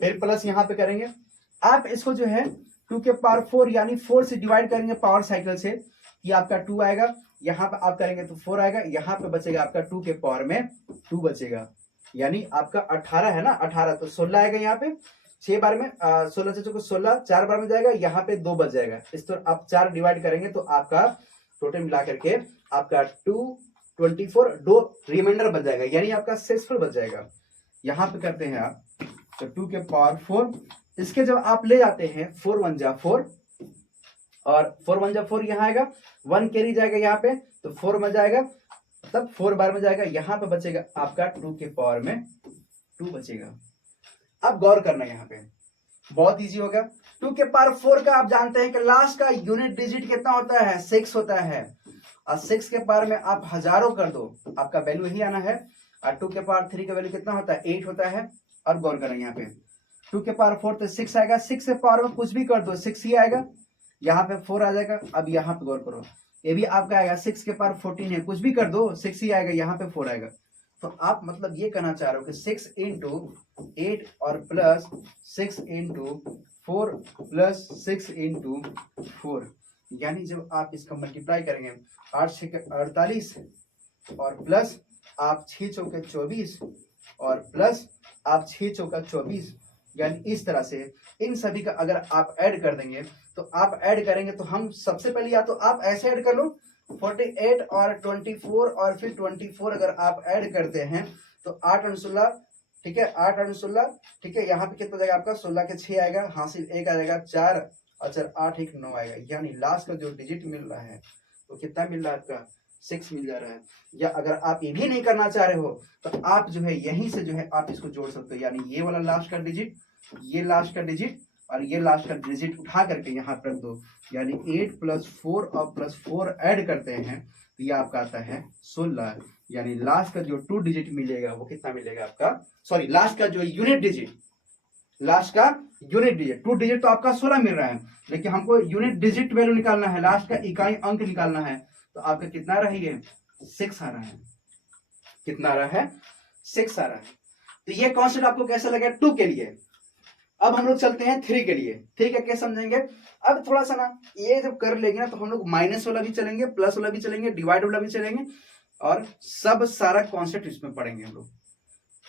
फिर प्लस यहाँ पे करेंगे। आप इसको जो है 2 के पावर 4 यानी 4 से डिवाइड करेंगे पावर साइकिल से, ये आपका 2 आएगा, यहाँ पे आप करेंगे तो 4 आएगा, यहाँ पे बचेगा आपका 2 के पावर में 2 बचेगा, यानी आपका 18 है ना, 18 तो 16 आएगा यहाँ पे 6 बार में, 16 से 16 4 बार में जाएगा, यहाँ पे 2 बच जाएगा। इस तो आप 4 डिवाइड करेंगे तो आपका टोटल मिला करके आपका 2 24 2 रिमाइंडर बच जाएगा, यानी आपका 6 बच जाएगा। यहाँ पे करते हैं आप तो 2 के पावर 4, इसके जब आप ले जाते हैं 4 1 जा 4, और 4 1 जा 4 यहाँ आएगा, 1 कैरी जाएगा यहाँ पे, तो 4 में जाएगा, तब 4 बार में जाएगा, यहाँ पे बचेगा आपका 2 के पावर में 2 बचेगा। अब गौर करना, यहाँ पे बहुत इजी होगा। 2 के पावर 4 का आप जानते हैं कि लास्ट का यूनिट डिजिट कितना होता है, 6 होता है, और 6 के पावर में आप हजारों कर दो, आपका वैल्यू ही आना है। और 2 के पावर 3 का वैल्यू कितना होता है, 8 होता है। और गौर करें यहाँ पे 2 के पावर 4 तो 6 आएगा, 6 के पावर में कुछ भी कर दो 6 ही आएगा, यहाँ पे 4 आ जाएगा। अब यहाँ पे गौर करो, ये भी आपका आएगा, 6 के पावर 14 है, कुछ भी कर दो 6 ही आएगा, यहाँ पे 4 आएगा। तो आप मतलब ये कहना चाह रहे हो कि 6 × 8 और प्लस 6 × 4 प्लस 6 इंटू 4, यानी जब आप इसका मल्टीप्लाई करेंगे 8 6 48 और प्लस आप 6 चौके 24 और प्लस आप 6 चौका 24, यानी इस तरह से इन सभी का अगर आप ऐड कर देंगे तो आप ऐड करेंगे तो हम सबसे पहले या तो आप ऐसे ऐड कर लो 48 और 24 और फिर 24 अगर आप ऐड करते हैं तो 8 और 16, ठीक है, 8 और 16, ठीक है, यहाँ पे कितना जाएगा आपका 16 के 6 आएगा, हासिल 1 आ जाएगा 4 और 4 8 1 9 आएगा, यानी लास्ट का जो डिजिट मिल रहा है वो कितना मिल रहा है आपका 6 मिल जा रहा है। या अगर आप ये भी नहीं करना चाह रहे हो तो आप जो है यहीं से जो है आप इसको जोड़ सकते हो, यानी ये वाला लास्ट का डिजिट, ये लास्ट का डिजिट और ये लास्ट का डिजिट उठा करके यहाँ रख दो, यानी 8 प्लस 4 और प्लस 4 ऐड करते हैं तो ये आपका आता है 16, यानी लास्ट का जो 2 डिजिट मिलेगा वो कितना मिलेगा आपका, सॉरी लास्ट का जो यूनिट डिजिट, लास्ट का यूनिट डिजिट, 2 डिजिट तो आपका 16 मिल रहा है, लेकिन हमको यूनिट डिजिट वैल्यू निकालना है, लास्ट का इकाई अंक निकालना है, तो आपका कितना रहा है 6 आ रहा है, कितना आ रहा है 6 आ रहा है। तो ये कॉन्सेप्ट आपको कैसा लगा 2 के लिए। अब हम लोग चलते हैं 3 के लिए, ठीक है, कैसे समझेंगे। अब थोड़ा सा ना ये जब कर लेंगे ना तो हम लोग माइनस वाला भी चलेंगे, प्लस वाला भी चलेंगे, डिवाइड वाला भी चलेंगे और सब सारा कॉन्सेप्ट इसमें पढ़ेंगे हम लोग,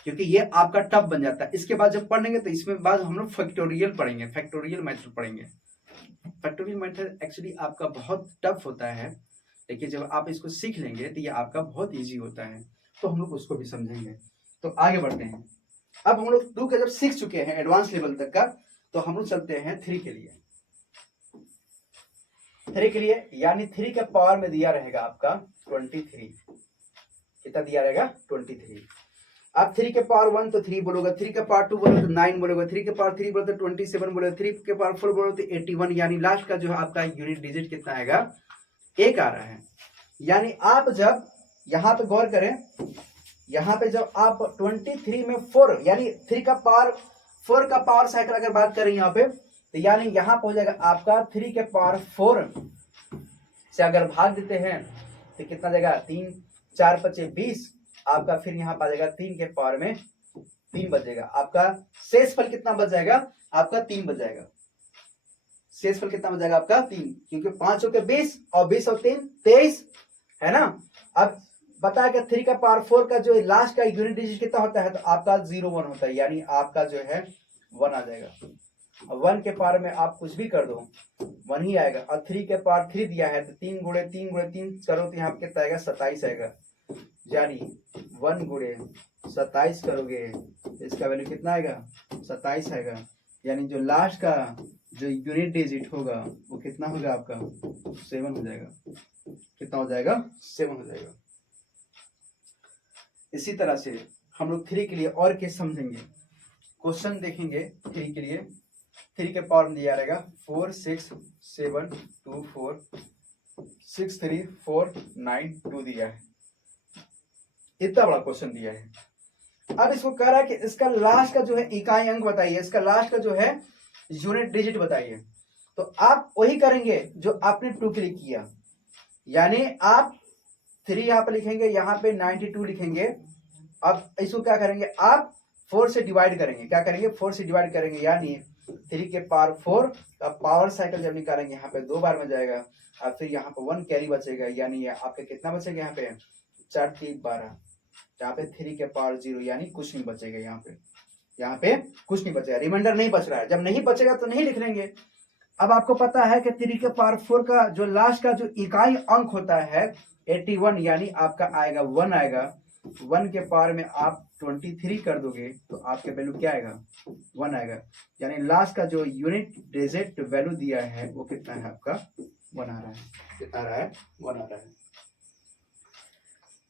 क्योंकि ये आपका टफ बन जाता है। इसके बाद जब पढ़ेंगे तो इसमें बाद हम लोग फैक्टोरियल पढ़ेंगे, फैक्टोरियल मेथड पढ़ेंगे। फैक्टोरियल मेथड एक्चुअली आपका बहुत टफ होता है, लेकिन जब आप इसको सीख लेंगे तो ये आपका बहुत ईजी होता है, तो हम लोग उसको भी समझेंगे। तो आगे बढ़ते हैं। अब हम लोग 2 के जब सीख चुके हैं एडवांस लेवल तक का, तो हम लोग चलते हैं 3 के लिए। 3 के लिए यानी 3 के पावर में दिया रहेगा आपका 23, कितना दिया रहेगा 23। आप 3 के पावर 1 तो 3 बोलोगे, 3 के पावर 2 बोलोगे तो 9 बोलोगे, 3 के पावर 3 बोलोगे तो 27 बोलोगे, 3 के पावर 4 बोलोगे तो 81, यानी लास्ट का जो है आपका यूनिट डिजिट कितना आएगा 1 आ रहा है। यानी आप जब यहाँ पे गौर करें, यहाँ पे जब आप 23 में 4 यानी 3 का पावर 4 का पावर साइकिल अगर बात करें यहाँ पे, तो यानी यहाँ पे हो जाएगा आपका 3 के पावर 4 से अगर भाग देते हैं तो कितना जाएगा 3 4 5 20, आपका फिर यहाँ पर आ जाएगा 3 के पावर में 3 बचेगा, आपका शेष फल कितना बच जाएगा आपका 3 बच जाएगा। शेष फल कितना बच जाएगा आपका 3, क्योंकि 5 के 20 और 20 और 3 23 है ना। अब बता कि 3 का पावर 4 का जो लास्ट का यूनिट डिजिट कितना होता है, तो आपका 0 1 होता है, यानी आपका जो है 1 आ जाएगा। अब 1 के पावर में आप कुछ भी कर दो 1 ही आएगा, और 3 के पावर 3 दिया है तो 3 गुणे 3 गुणे 3 करो तो यहाँ पे कितना आएगा 27 आएगा, यानी 1 गुणे 27 करोगे तो इसका वैल्यू कितना आएगा 27 आएगा, यानी जो लास्ट का जो यूनिट डिजिट होगा वो कितना होगा आपका 7 हो जाएगा, कितना हो जाएगा 7 हो जाएगा। इसी तरह से हम लोग 3 के लिए और केस समझेंगे, क्वेश्चन देखेंगे 3 के लिए। 3 के पावर में दिया रहेगा 4 6 7 2 4 6 3 4 9 2 दिया है, इतना बड़ा क्वेश्चन दिया है। अब इसको कह रहा है कि इसका लास्ट का जो है इकाई अंक बताइए, इसका लास्ट का जो है यूनिट डिजिट बताइए। तो आप वही करेंगे जो आपने 2 के लिए किया, यानी आप 3 यहाँ पे लिखेंगे, यहाँ पे 92 लिखेंगे। अब इसको क्या करेंगे आप 4 से डिवाइड करेंगे, क्या करेंगे 4 से डिवाइड करेंगे, यानी 3 के पावर 4 का पावर साइकिल जब निकालेंगे यहाँ पे 2 बार में जाएगा, और फिर यहाँ पे 1 कैरी बचेगा, यानी आपके कितना बचेगा यहाँ पे 4 3 12, यहाँ पे 3 के पावर 0, यानी कुछ नहीं बचेगा, यहाँ पे कुछ नहीं बचेगा, रिमाइंडर नहीं बच रहा है। जब नहीं बचेगा तो नहीं लिख लेंगे। अब आपको पता है कि 3 के पावर 4 का जो लास्ट का जो इकाई अंक होता है 81, यानी आपका आएगा 1 आएगा। 1 के पावर में आप 23 कर दोगे तो आपके वैल्यू क्या आएगा 1 आएगा, यानी लास्ट का जो यूनिट डिजिट वैल्यू दिया है वो कितना है आपका 1 आ रहा है, कितना आ रहा है 1 आ रहा है।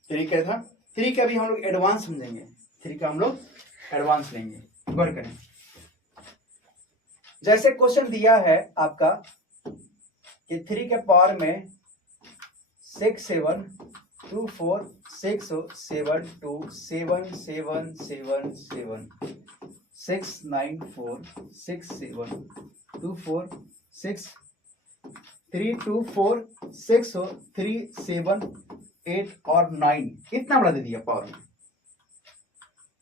3 क्या था, 3 का भी हम लोग एडवांस समझेंगे, 3 का हम लोग एडवांस लेंगे। गौर करें, जैसे क्वेश्चन दिया है आपका कि 3 के पावर में 6 7 2 4 6 7 2 7 7 7 7 6 9 4 6 7 2 4 6 3 2 4 6 3 7 8 और 9, इतना बड़ा दे दिया पावर में।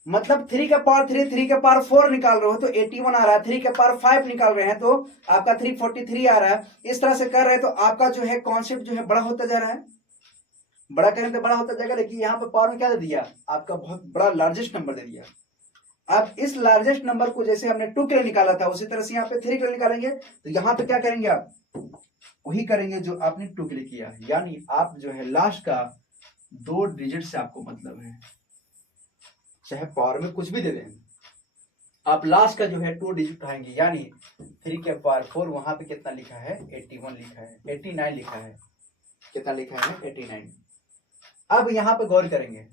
मतलब 3 के पावर 3, 3 के पावर 4 निकाल रहे हो तो 81 आ रहा है, 3 के पावर 5 निकाल रहे हैं तो आपका 343 आ रहा है। इस तरह से कर रहे हैं तो आपका जो है कॉन्सेप्ट जो है बड़ा होता जा रहा है, बड़ा करें तो बड़ा होता जाएगा। लेकिन यहाँ पे पावर में क्या दे दिया, आपका बहुत बड़ा लार्जेस्ट नंबर दे दिया। अब इस लार्जेस्ट नंबर को जैसे हमने 2 के लिए निकाला था उसी तरह से यहाँ पे 3 के लिए निकालेंगे। तो यहाँ पे क्या करेंगे आप, वही करेंगे जो आपने 2 के लिए किया, यानी आप जो है लास्ट का 2 डिजिट से आपको मतलब है, चाहे पावर में कुछ भी दे दें, आप लास्ट का जो है 2 डिजिट उठाएंगे, यानी 3 के पावर 4, वहां पे कितना लिखा है 81 लिखा है, 89 लिखा है, कितना लिखा है 89। अब यहाँ पे गौर करेंगे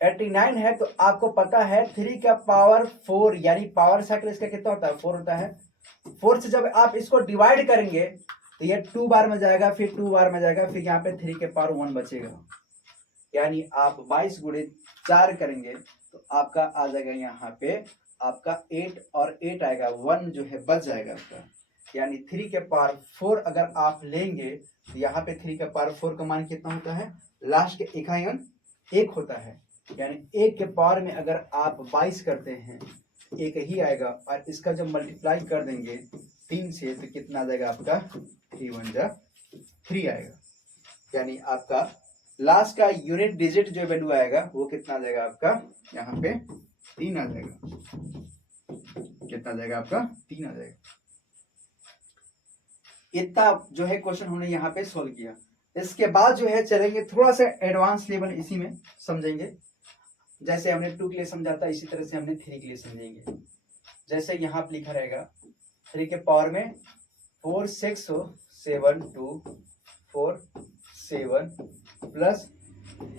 89 है तो आपको पता है 3 का पावर 4 यानी पावर साइकिल इसका कितना होता है 4 होता है। 4 से जब आप इसको डिवाइड करेंगे तो ये 2 बार में जाएगा, फिर 2 बार में जाएगा, फिर यहाँ पे 3 के पावर 1 बचेगा, यानी आप 22 गुणे 4 करेंगे तो आपका आ जाएगा यहाँ पे आपका 8 और 8 आएगा, 1 जो है बच जाएगा आपका, यानी 3 के पावर 4 अगर आप लेंगे तो यहाँ पे 3 के पावर 4 का मान कितना होता है, लास्ट के इकाई अंक 1 होता है, यानी 1 के पावर में अगर आप 22 करते हैं 1 ही आएगा, और इसका जब मल्टीप्लाई कर देंगे 3 से तो कितना आ जाएगा आपका 3 1 जा 3 आएगा, यानी आपका लास्ट का यूनिट डिजिट जो वैल्यू आएगा वो कितना आ जाएगा आपका यहाँ पे 3 आ जाएगा, कितना आ जाएगा आपका 3 आ जाएगा। इतना जो है क्वेश्चन हमने यहाँ पे सोल्व किया। इसके बाद जो है चलेंगे थोड़ा सा एडवांस लेवल, इसी में समझेंगे, जैसे हमने 2 के लिए समझा था इसी तरह से हमने 3 के लिए समझेंगे। जैसे यहाँ पे लिखा रहेगा 3 के पावर में 4 6 7 2 4 7 प्लस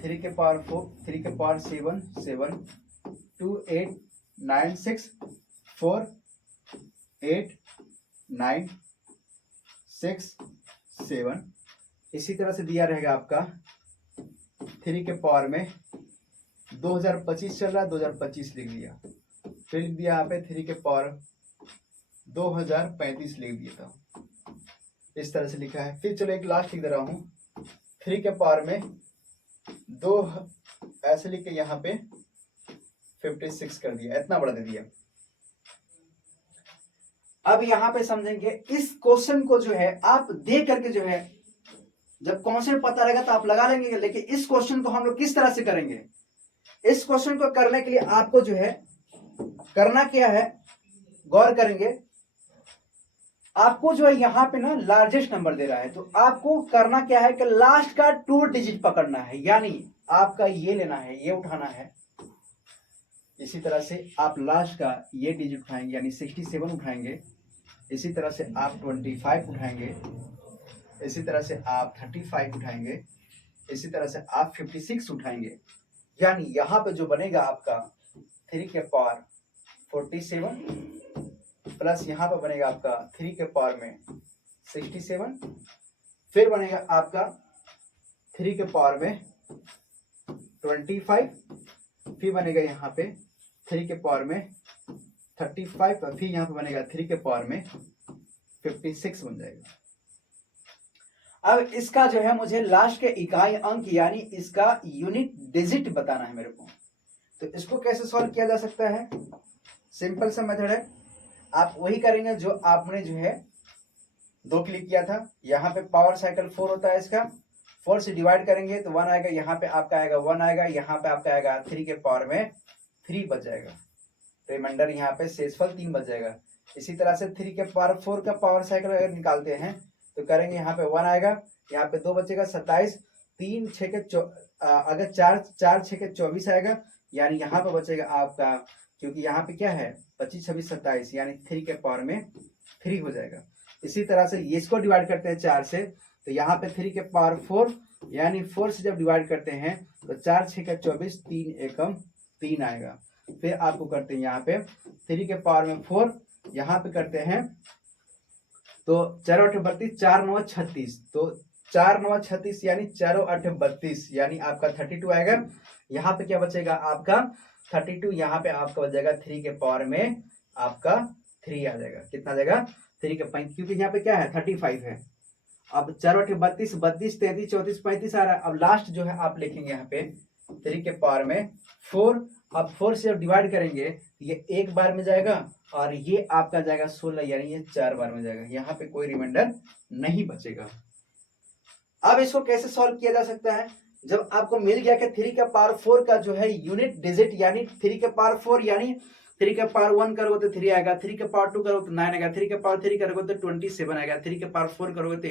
3 के पावर 4 3 के पावर 7 7 2 8 9 6 4 8 9 6 7। इसी तरह से दिया रहेगा आपका 3 के पावर में 2025 चल रहा है, 2025 लिख दिया, फिर लिख दिया यहाँ पे 3 के पावर 2035 लिख दिया था, इस तरह से लिखा है। फिर चलो एक लास्ट लिख दे रहा हूँ 3 के पावर में 2 ऐसे लिख के यहाँ पे 56 कर दिया, इतना बड़ा दे दिया। अब यहाँ पे समझेंगे इस क्वेश्चन को जो है आप देख करके जो है जब कॉन्सेप्ट पता रहेगा तो आप लगा लेंगे, लेकिन इस क्वेश्चन को हम लोग किस तरह से करेंगे, इस क्वेश्चन को करने के लिए आपको जो है करना क्या है, गौर करेंगे। आपको जो है यहाँ पे ना लार्जेस्ट नंबर दे रहा है तो आपको करना क्या है कि लास्ट का 2 डिजिट पकड़ना है, यानी आपका ये लेना है, ये उठाना है। इसी तरह से आप लास्ट का ये डिजिट उठाएंगे यानी 67 उठाएंगे, इसी तरह से आप 25 उठाएंगे, इसी तरह से आप 35 उठाएंगे, इसी तरह से आप 56 उठाएंगे, यानी यहाँ पे जो बनेगा आपका 3 के पावर 47 प्लस यहाँ पे बनेगा आपका 3 के पावर में 67, फिर बनेगा आपका 3 के पावर में 25, फिर बनेगा यहाँ पे 3 के पावर में 35, और फिर यहाँ पे बनेगा 3 के पावर में 56 बन जाएगा। अब इसका जो है मुझे लास्ट के इकाई अंक यानी इसका यूनिट डिजिट बताना है मेरे को, तो इसको कैसे सॉल्व किया जा सकता है, सिंपल सा मेथड है। आप वही करेंगे जो आपने जो है 2 क्लिक किया था। यहाँ पे पावर साइकिल 4 होता है, इसका 4 से डिवाइड करेंगे तो 1 आएगा, यहाँ पे आपका आएगा 1 आएगा, यहाँ पे आपका आएगा 3 के पावर में 3 बच जाएगा, रिमाइंडर यहाँ पे शेषफल 3 बच जाएगा। इसी तरह से 3 के पावर 4 का पावर साइकिल अगर निकालते हैं तो करेंगे, यहाँ पे 1 आएगा, यहाँ पे 2 बचेगा 27, 3 6 के अगर 4 6 के 24 आएगा, यानी यहाँ पे बचेगा आपका, क्योंकि यहाँ पे क्या है 25 26 27, यानी 3 के पावर में 3 हो जाएगा। इसी तरह से इसको डिवाइड करते हैं 4 से तो यहाँ पे 3 के पावर 4 यानी 4 से जब डिवाइड करते हैं तो 4 6 के 24, 3 एकम 3 आएगा। फिर आपको करते हैं यहाँ पे 3 के पावर में 4, यहाँ पे करते हैं तो 4 8 32, 4 9 36, तो 4 9 36 यानी 4 8 32, यानी आपका 32 आएगा। यहाँ पे क्या बचेगा आपका 32, यहाँ पे आपका बच जाएगा 3 के पावर में आपका 3 आ जाएगा, कितना आ जाएगा 3 के 5, क्योंकि यहाँ पे क्या है 35 है। अब 4 8 32, 32 33 34 35 आ रहा है। अब लास्ट जो है आप लिखेंगे यहाँ पे 3 के पावर में 4। अब 4 से जब डिवाइड करेंगे ये एक बार में जाएगा और ये आपका जाएगा 16, यानी ये 4 बार में जाएगा, यहाँ पे कोई रिमाइंडर नहीं बचेगा। अब इसको कैसे सॉल्व किया जा सकता है? जब आपको मिल गया कि 3 का पावर 4 का जो है यूनिट डिजिट यानी 3 के पावर 4 यानी 3 के पावर 1 करोगे तो 3 आएगा, 3 के पावर 2 करोगे तो 9 आएगा, 3 के पावर 3 करोगे तो 27 आएगा, 3 के पावर 4 करोगे तो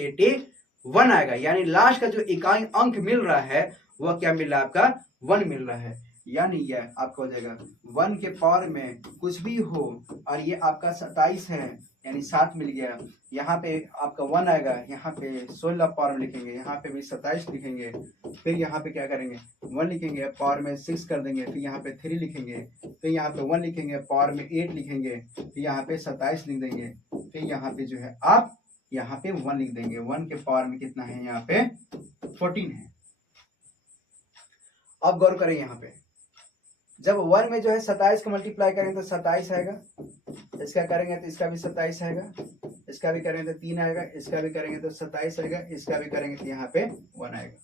81 आएगा। यानी लास्ट का जो इकाई अंक मिल रहा है वह क्या मिल रहा है? आपका 1 मिल रहा है। यानी यह आपका हो जाएगा 1 के पावर में कुछ भी हो और ये आपका 27 है, यानी 7 मिल गया। यहाँ पे आपका 1 आएगा, यहाँ पे 16 पावर में लिखेंगे, यहाँ पे भी 27 लिखेंगे, फिर यहाँ पे क्या करेंगे 1 लिखेंगे, पावर में 6 कर देंगे, फिर यहाँ पे 3 लिखेंगे, फिर यहाँ पे 1 लिखेंगे, पावर में 8 लिखेंगे, फिर यहाँ पे 27 लिख देंगे, फिर यहाँ पे जो है आप यहाँ पे 1 लिख देंगे। 1 के पावर में कितना है? यहाँ पे 14 है। अब गौर करें, यहाँ पे जब 1 में जो है 27 को मल्टीप्लाई करेंगे तो 27 आएगा, इसका करेंगे तो इसका भी 27 आएगा, इसका भी करेंगे तो 3 आएगा, इसका भी करेंगे तो 27 आएगा, इसका भी करेंगे तो यहाँ पे 1 आएगा।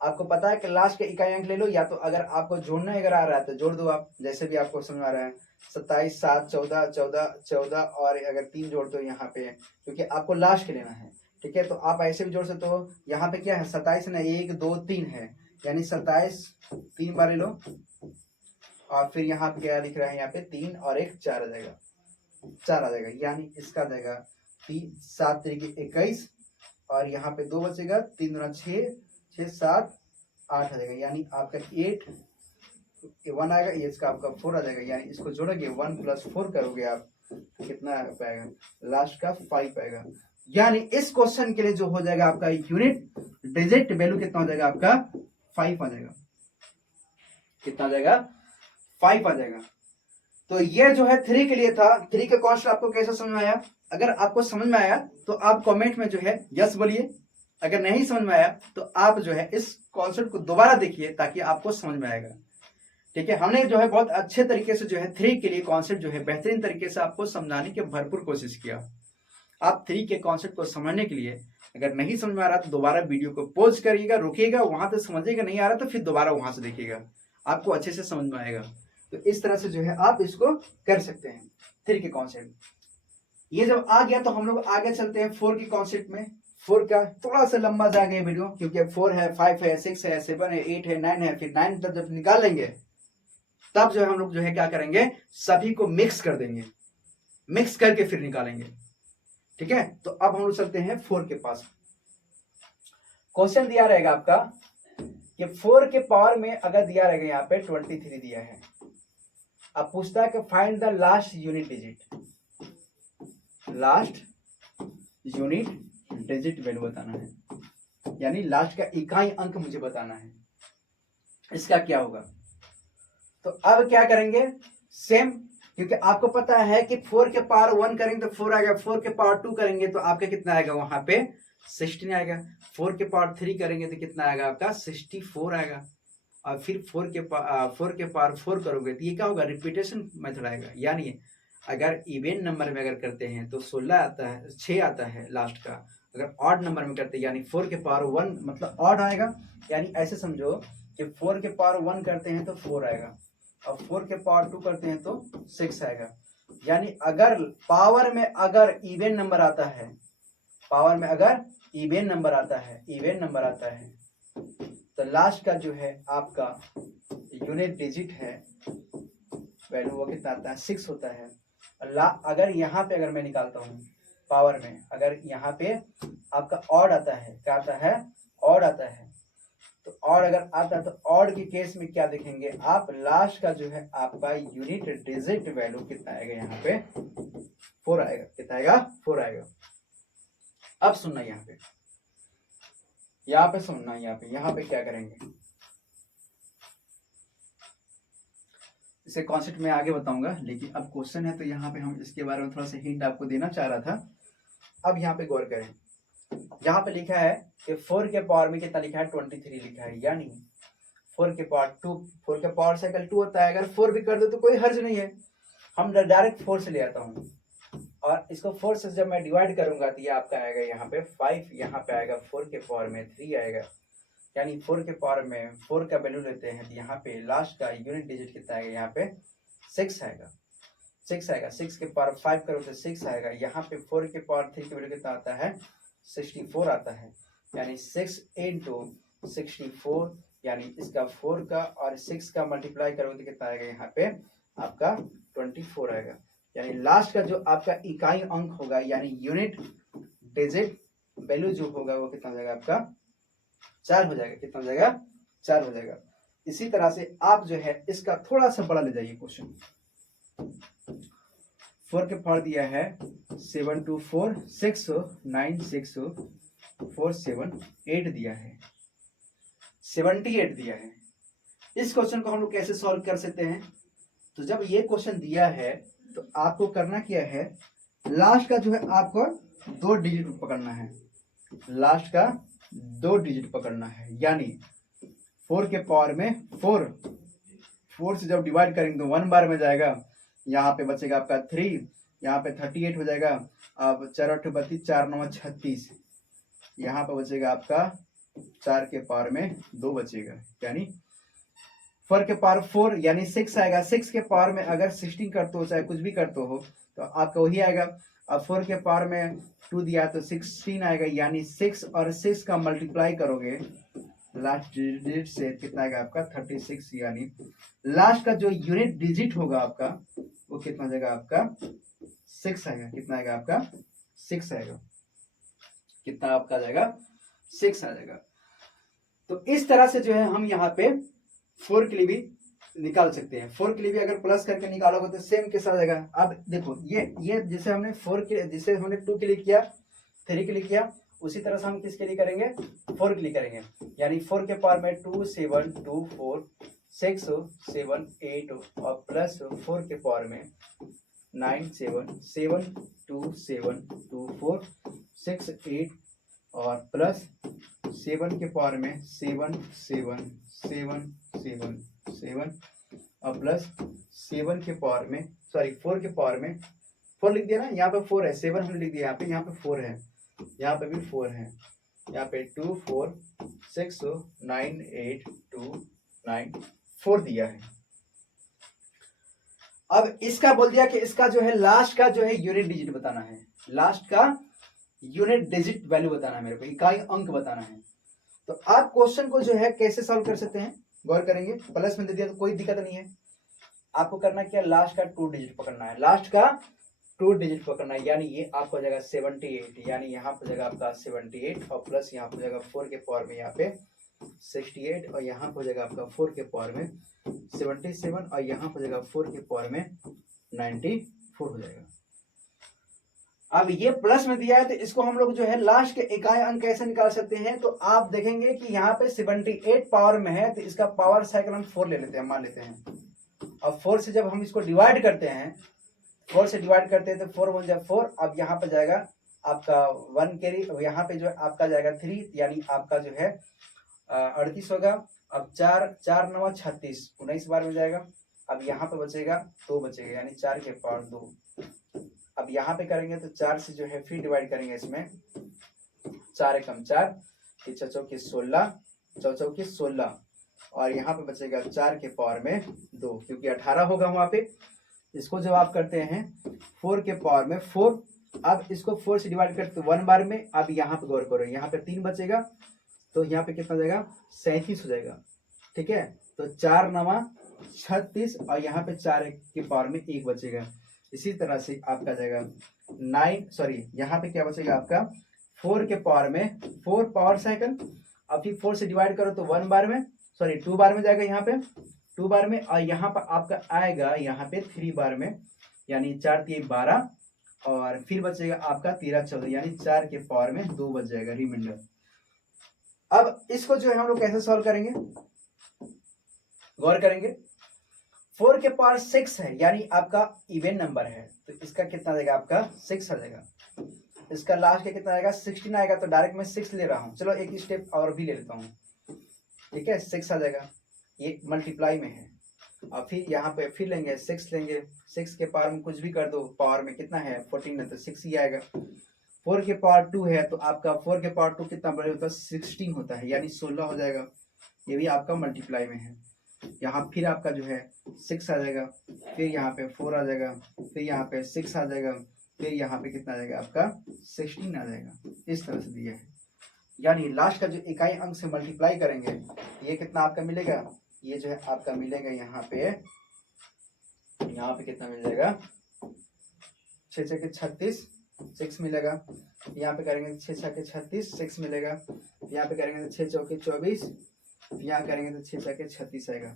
आपको पता है कि लास्ट के इकाई अंक ले लो, या तो अगर आपको जोड़ना अगर आ रहा है तो जोड़ दो आप, जैसे भी आपको समझ आ रहा है। 27, 7, 14, 14, 14 और अगर 3 जोड़ दो यहाँ पे, क्योंकि आपको लास्ट के लेना है, ठीक है। तो आप ऐसे भी जोड़ सकते हो। यहाँ पे क्या है 27 ना, 1, 2, 3 है, यानी 27 3 बार ले लो और फिर यहाँ पे क्या लिख रहा है? यहाँ पे 3 और 1 4 आ जाएगा, 4 आ जाएगा, यानी इसका जाएगा 3 7 तरीके 21 और यहाँ पे 2 बचेगा, 3 दूना 6, 6 7 8 आ जाएगा, यानी आपका 8 1 आएगा, ये इसका आपका 4 आ जाएगा। यानी इसको जोड़ोगे 1 + 4 करोगे आप, कितना पाएगा? लास्ट का 5 आएगा। यानी इस क्वेश्चन के लिए जो हो जाएगा आपका यूनिट डिजिट वैल्यू कितना हो जाएगा? आपका 5 आ जाएगा। कितना आ जाएगा? 5 आ जाएगा। तो ये जो है 3 के लिए था। 3 का कॉन्सेप्ट आपको कैसे समझ में आया? अगर आपको समझ में आया तो आप कमेंट में जो है यस बोलिए, अगर नहीं समझ में आया तो आप जो है इस कॉन्सेप्ट को दोबारा देखिए ताकि आपको समझ में आएगा। ठीक है, हमने जो है बहुत अच्छे तरीके से जो है 3 के लिए कॉन्सेप्ट जो है बेहतरीन तरीके से आपको समझाने की भरपूर कोशिश किया। आप 3 के कॉन्सेप्ट को समझने के लिए अगर नहीं समझ में आ रहा तो दोबारा वीडियो को पॉज करिएगा, रुकिएगा, वहां से समझिएगा, नहीं आ रहा तो फिर दोबारा वहां से देखिएगा, आपको अच्छे से समझ में आएगा। तो इस तरह से जो है आप इसको कर सकते हैं 3 के कॉन्सेप्ट। ये जब आ गया तो हम लोग आगे चलते हैं 4 के कॉन्सेप्ट में। 4 का थोड़ा सा लंबा जा गया वीडियो, क्योंकि 4 है, 5 है, 6 है, 7 है, 8 है, 9 है, फिर 9 तक जब निकाल लेंगे तब जो है हम लोग जो है क्या करेंगे, सभी को मिक्स कर देंगे, मिक्स करके फिर निकालेंगे। ठीक है, तो अब हम लोग चलते हैं 4 के पास। क्वेश्चन दिया रहेगा आपका कि 4 के पावर में अगर दिया रहेगा यहाँ पे 23 दिया है, अब पूछता है कि find the last unit digit, last unit digit value बताना है, यानी लास्ट का इकाई अंक मुझे बताना है। इसका क्या होगा? तो अब क्या करेंगे, सेम, क्योंकि आपको पता है कि 4 के पावर 1 करेंगे तो 4 आएगा, 4 के पावर 2 करेंगे तो आपका कितना आएगा? वहां पे 16 आएगा। 4 के पावर 3 करेंगे तो कितना आएगा? आपका 64 आएगा। और फिर 4 के पावर 4 करोगे तो ये क्या होगा? रिपीटेशन मेथड आएगा। यानी अगर इवेन नंबर में अगर करते हैं तो 16 आता है, 6 आता है लास्ट का। अगर ऑड नंबर में करते हैं यानी 4 के पावर 1 मतलब ऑड आएगा, यानी ऐसे समझो कि 4 के पावर 1 करते हैं तो 4 आएगा और 4 के पावर 2 करते हैं तो 6 आएगा। यानी अगर पावर में अगर इवेन नंबर आता है, पावर में अगर इवेन नंबर आता है, इवेन नंबर आता है तो लास्ट का जो है आपका यूनिट डिजिट है वैल्यू वो कितना आता है? 6 होता है। अगर यहाँ पे अगर मैं निकालता हूँ पावर में, अगर यहाँ पे आपका ऑड आता है, क्या आता है? ऑड आता है। तो ऑड अगर आता है तो ऑड के केस में क्या देखेंगे आप? लास्ट का जो है आपका यूनिट डिजिट वैल्यू कितना आएगा? यहाँ पे 4 आएगा। कितना आएगा? 4 आएगा। अब सुनना, यहाँ पे सुनना, यहाँ पे क्या करेंगे, इसे कॉन्सेप्ट में आगे बताऊंगा, लेकिन अब क्वेश्चन है तो यहाँ पे हम इसके बारे में थोड़ा सा हिंट आपको देना चाह रहा था। अब यहाँ पे गौर करें, यहाँ पे लिखा है कि 4 के पावर में कितना लिखा है? 23 लिखा है। यानी 4 के पावर 2, 4 के पावर साइकिल 2 होता है। अगर 4 भी कर दो तो कोई हर्ज नहीं है, हम डायरेक्ट 4 से ले आता हूँ और इसको 4 से जब मैं डिवाइड करूंगा तो ये आपका आएगा यहाँ पे 5, यहाँ पे आएगा 4 के पावर में 3 आएगा, यानी 4 के पावर में 4 का वैल्यू लेते हैं तो यहाँ पे लास्ट का यूनिट डिजिट कितना आएगा, यहाँ पे 6 आएगा, 6 आएगा। 6 के पावर 5 करो तो 6 आएगा। यहाँ पे 4 के पावर 3 की वैल्यू कितना आता है, 64 आता है। यानी 6 इंटू 64, यानी इसका 4 का और 6 का मल्टीप्लाई करोगे तो कितना आएगा, यहाँ पे आपका 24 आएगा। यानी लास्ट का जो आपका इकाई अंक होगा यानी यूनिट डिजिट वैल्यू जो होगा वो कितना हो जाएगा, आपका 4 हो जाएगा। कितना हो जाएगा, 4 हो जाएगा। इसी तरह से आप जो है इसका थोड़ा सा बड़ा ले जाइए क्वेश्चन। 4 के पावर दिया है 7 2 4 6 9 6 4 7 8 दिया है, 78 दिया है। इस क्वेश्चन को हम लोग कैसे सॉल्व कर सकते हैं, तो जब ये क्वेश्चन दिया है तो आपको करना क्या है, लास्ट का जो है आपको 2 डिजिट पकड़ना है, लास्ट का 2 डिजिट पकड़ना है। यानी 4 के पावर में 4 से जब डिवाइड करेंगे तो 1 बार में जाएगा, यहाँ पे बचेगा आपका 3, यहाँ पे 38 हो जाएगा। अब 4 8 32, 4 9 36, यहाँ पे बचेगा आपका 4 के पावर में 2 बचेगा। यानी 4 के पावर 4 यानी 6 आएगा। 6 के पावर में अगर 16 करते हो चाहे कुछ भी करते हो तो आपका वही आएगा। अब 4 के पावर में 2 दिया तो 16 आएगा। यानी 6 और 6 का मल्टीप्लाई करोगे लास्ट डिजिट से कितना आएगा आपका 36। यानी लास्ट का जो यूनिट डिजिट होगा आपका वो कितना जाएगा, आपका 6 आएगा। कितना आएगा, आपका 6 आएगा। कितना आपका जाएगा, 6 आ जाएगा। तो इस तरह से जो है हम यहाँ पे 4 के लिए भी निकाल सकते हैं। 4 के लिए भी अगर प्लस करके निकालोगे तो सेम के साथ जाएगा। अब देखो ये जैसे हमने 4 के जिसे हमने 2 के लिए किया, 3 के लिए किया, उसी तरह से हम किसके लिए करेंगे, 4 के लिए करेंगे। यानी 4 के पावर में 2 7 2 4 6 7 8 और प्लस 4 के पावर में 9 7 7 2 7 2 4 6 8 और प्लस 7 के पावर में 7 7 7 7 7 और प्लस 7 के पावर में 4 के पावर में 4 लिख दिया ना, यहाँ पे 4 है, 7 हमने लिख दिया, यहाँ पे 4 है, यहाँ पे भी 4 है, यहाँ पे 2 4 6 9 8 2 9 4 दिया है। अब इसका बोल दिया कि इसका जो है लास्ट का जो है यूनिट डिजिट बताना है, लास्ट का यूनिट डिजिट वैल्यू बताना है, मेरे को इकाई अंक बताना है। तो आप क्वेश्चन को जो है कैसे सॉल्व कर सकते हैं, गौर करेंगे। प्लस में दे दिया तो कोई दिक्कत नहीं है। आपको करना क्या, लास्ट का 2 डिजिट पकड़ना है, लास्ट का 2 डिजिट पकड़ना है। यानी ये आपको हो जाएगा 78, यानी यहाँ पर जाएगा आपका 78 और प्लस यहाँ पर जाएगा 4 के पावर में यहाँ पे 68 और यहाँ पर जाएगा आपका 4 के पावर में 77 और यहाँ पर जाएगा 4 के पावर में 94 हो जाएगा। अब ये प्लस में दिया है तो इसको हम लोग जो है लास्ट के इकाई अंक कैसे निकाल सकते हैं, तो आप देखेंगे कि यहाँ पे 78 पावर में है तो इसका पावर साइकिल हम 4 ले लेते हैं, मान लेते हैं। अब 4 से जब हम इसको डिवाइड करते हैं, 4 से डिवाइड करते हैं तो 4 1 जब 4, अब यहाँ पर जाएगा आपका 1 कैरी, यहाँ पे जो है आपका जाएगा 3, यानी आपका जो है 38 होगा। अब 4 4 9 36, 19 बार में जाएगा। अब यहाँ पे बचेगा 2 बचेगा, यानी 4 के पावर 2। अब यहाँ पे करेंगे तो 4 से जो है फिर डिवाइड करेंगे, इसमें 4 एकम 4, 3 चौके 16, 4 चौके 16 और यहाँ पे बचेगा 4 के पावर में 2, क्योंकि 18 होगा वहाँ पे। इसको जब आप करते हैं 4 के पावर में 4, अब इसको 4 से डिवाइड करते 1 बार में। अब यहाँ पे गौर करो, यहाँ पे 3 बचेगा तो यहाँ पे कितना जाएगा, 37 हो जाएगा। ठीक है, तो 4 9 36 और यहाँ पे 4 के पावर में 1 बचेगा। इसी तरह से आपका जाएगा 9 यहाँ पे क्या बचेगा आपका 4 के पावर में 4 पावर साइकिल। अब फिर 4 से डिवाइड करो तो 1 बार में 2 बार में जाएगा, यहाँ पे 2 बार में और यहाँ पर आपका आएगा यहाँ पे 3 बार में, यानी 4 3 12 और फिर बचेगा आपका 13 14, यानी 4 के पावर में 2 बच जाएगा रिमाइंडर। अब इसको जो है हम लोग कैसे सॉल्व करेंगे, गौर करेंगे। 4 के पावर 6 है, यानी आपका इवन नंबर है, तो इसका कितना जाएगा, आपका 6 आ जाएगा। इसका लास्ट का कितना आएगा, 16 आएगा। तो डायरेक्ट मैं 6 ले रहा हूँ, चलो एक स्टेप और भी ले लेता हूँ। ठीक है, 6 आ जाएगा, ये मल्टीप्लाई में है। और फिर यहाँ पे फिर लेंगे 6 लेंगे, 6 के पावर में कुछ भी कर दो, पावर में कितना है 14 है तो 6 ही आएगा। 4 के पावर 2 है तो आपका 4 के पावर 2 कितना बड़े होता है, 16 होता है, यानी 16 हो जाएगा। ये भी आपका मल्टीप्लाई में है। यहाँ फिर आपका जो है 6 आ जाएगा, फिर यहाँ पे 4 आ जाएगा, फिर यहाँ पे 6 आ जाएगा, फिर यहाँ पे कितना आ जाएगा आपका 16 आ जाएगा। इस तरह से दिया है, यानी लास्ट का जो इकाई अंक से मल्टीप्लाई करेंगे ये कितना आपका मिलेगा, ये जो है आपका मिलेगा यहाँ पे कितना मिल जाएगा, 6 6 के 36 6 मिलेगा। यहाँ पे करेंगे 6 6 के 36 6 मिलेगा। यहाँ पे करेंगे तो 6 चौके 24, यहाँ करेंगे तो 6 6 के 36 आएगा।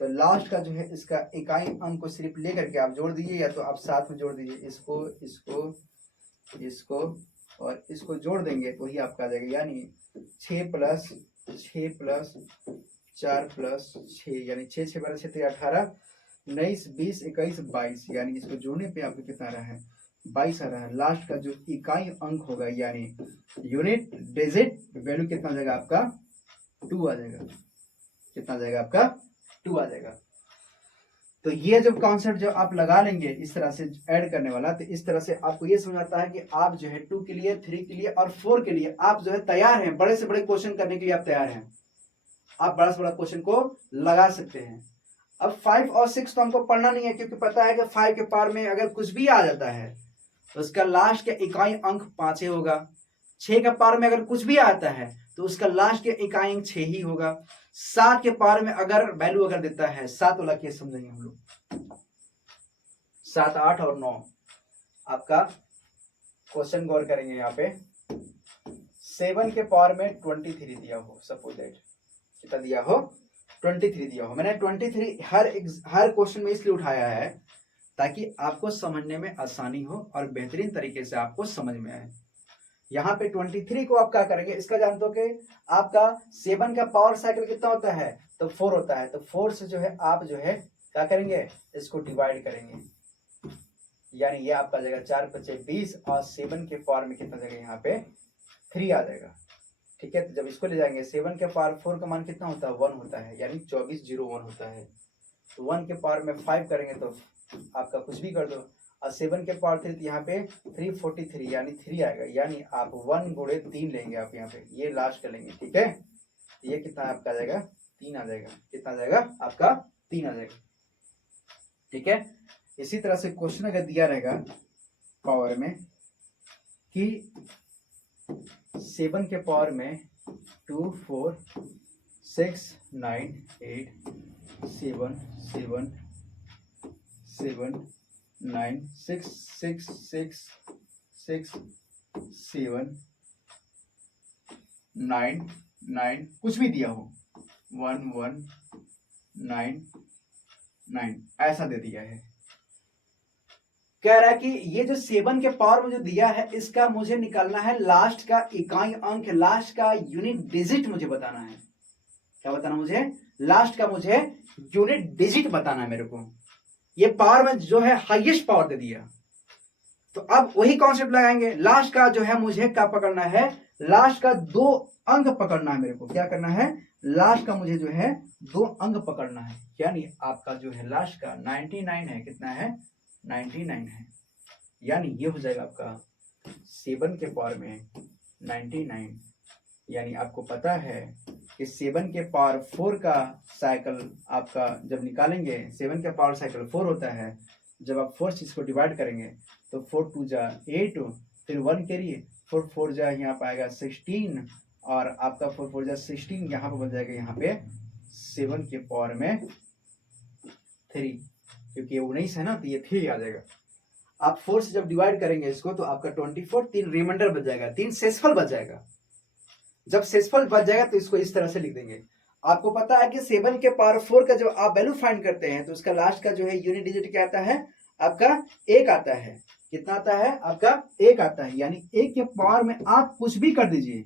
तो लास्ट का जो है इसका इकाई अंक को सिर्फ लेकर के आप जोड़ दीजिए, या तो आप साथ में जोड़ दीजिए, इसको इसको इसको और इसको जोड़ देंगे वही आपका आ जाएगा, यानी 6 प्लस 4 प्लस 6, यानी 6 6 12 6 18 19 20 21 22, यानी इसको जोड़ने पे आपको कितना आ रहा है, 22 आ रहा है। लास्ट का जो इकाई अंक होगा यानी यूनिट डिजिट वैल्यू कितना आ जाएगा आपका, 2 आ जाएगा। कितना आ जाएगा आपका, 2 आ जाएगा। तो ये जो कॉन्सेप्ट जो आप लगा लेंगे इस तरह से ऐड करने वाला, तो इस तरह से आपको ये समझ आता है कि आप जो है 2 के लिए, 3 के लिए और 4 के लिए आप जो है तैयार हैं, बड़े से बड़े क्वेश्चन करने के लिए आप तैयार हैं, आप बड़ा से बड़ा क्वेश्चन को लगा सकते हैं। अब 5 और 6 तो हमको पढ़ना नहीं है, क्योंकि पता है कि 5 के पार में अगर कुछ भी आ जाता है तो उसका लास्ट के इकाई अंक 5 होगा। 6 के पार में अगर कुछ भी आता है तो उसका लास्ट के इकाई अंक 6 ही होगा। 7 के पार में अगर वैल्यू अगर देता है, 7 वाला केस समझेंगे हम लोग, 7 8 और 9 आपका क्वेश्चन गौर करेंगे। यहाँ पे 7 के पावर में 23 दिया हो, सपोज दैट कितना दिया हो, 23 दिया हो। मैंने 23 हर क्वेश्चन में इसलिए उठाया है ताकि आपको समझने में आसानी हो और बेहतरीन तरीके से आपको समझ में आए। यहाँ पे 23 को आप क्या करेंगे, इसका जानते हो कि आपका 7 का पावर साइकिल कितना होता है, तो 4 होता है। तो 4 से जो है आप जो है क्या करेंगे, इसको डिवाइड करेंगे, यानी ये आपका आ जाएगा 4 5 20 और 7 के पावर में कितना जाएगा, यहाँ पे 3 आ जाएगा। ठीक है, तो जब इसको ले जाएंगे 7 के पावर 4 का मान कितना होता है, 1 होता है, यानी 2401 होता है। तो 1 के पावर में 5 करेंगे तो आपका कुछ भी कर दो, और 7 के पावर 3 तो यहाँ पे 343 यानी 3 आएगा, यानी आप 1 गुणे 3 लेंगे, आप यहाँ पे ये लास्ट कर लेंगे। ठीक है, ये कितना आपका आ जाएगा, 3 आ जाएगा। कितना आ जाएगा आपका, 3 आ जाएगा। ठीक है, इसी तरह से क्वेश्चन अगर दिया रहेगा पावर में कि 7 के पावर में 2 4 6 9 8 7 7 7 9 6 6 6 6 7 9 9 कुछ भी दिया हो, 1 1 9 9 ऐसा दे दिया है। कह रहा है कि ये जो 7 के पावर में जो दिया है इसका मुझे निकालना है लास्ट का इकाई अंक, लास्ट का यूनिट डिजिट मुझे बताना है। क्या बताना मुझे, लास्ट का मुझे यूनिट डिजिट बताना है मेरे को। ये पावर में जो है हाईएस्ट पावर दे दिया, तो अब वही कॉन्सेप्ट लगाएंगे। लास्ट का जो है मुझे क्या पकड़ना है, लास्ट का 2 अंक पकड़ना है मेरे को। क्या करना है, लास्ट का मुझे जो है 2 अंक पकड़ना है, यानी आपका जो है लास्ट का 99 है, कितना है 99 है, यानी ये हो जाएगा आपका 7 के पावर में 99, यानी आपको पता है कि 7 के पावर 4 का साइकिल आपका जब निकालेंगे, 7 के पावर साइकिल 4 होता है। जब आप 4 चीज को डिवाइड करेंगे तो 4 2 जा 8, फिर 1 करिए, 4 4 जा यहाँ पर आएगा 16, और आपका 4 4 जा 16 यहाँ पर बन जाएगा यहाँ पे 7 के पावर में 3, क्योंकि ये 19 है ना, तो ये 3 आ जाएगा। आप 4 से जब डिवाइड करेंगे इसको तो आपका 24, 3 रिमाइंडर बच जाएगा, 3 शेषफल बच जाएगा। जब शेषफल बच जाएगा तो इसको इस तरह से लिख देंगे। आपको पता है कि 7 के पावर 4 का जब आप वैल्यू फाइंड करते हैं तो उसका लास्ट का जो है यूनिट डिजिट क्या आता है, आपका 1 आता है। कितना आता है आपका, 1 आता है, यानी 1 के पावर में आप कुछ भी कर दीजिए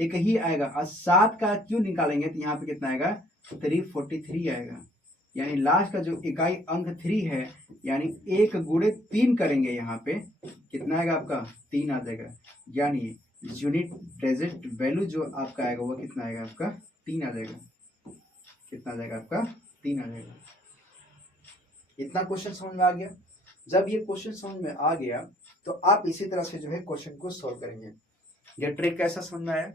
1 ही आएगा। और 7 का क्यों निकालेंगे तो यहाँ पे कितना आएगा, 343 आएगा, यानी लास्ट का जो इकाई अंक 3 है, यानी 1 गुणे 3 करेंगे, यहाँ पे कितना आएगा आपका 3 आ जाएगा, यानी यूनिट डिजिट वैल्यू जो आपका आएगा वो कितना आएगा आपका 3 आ जाएगा। कितना आ जाएगा आपका 3 आ जाएगा। इतना क्वेश्चन समझ में आ गया। जब ये क्वेश्चन समझ में आ गया तो आप इसी तरह से जो है क्वेश्चन को सॉल्व करेंगे। ये ट्रिक कैसा समझ में आया?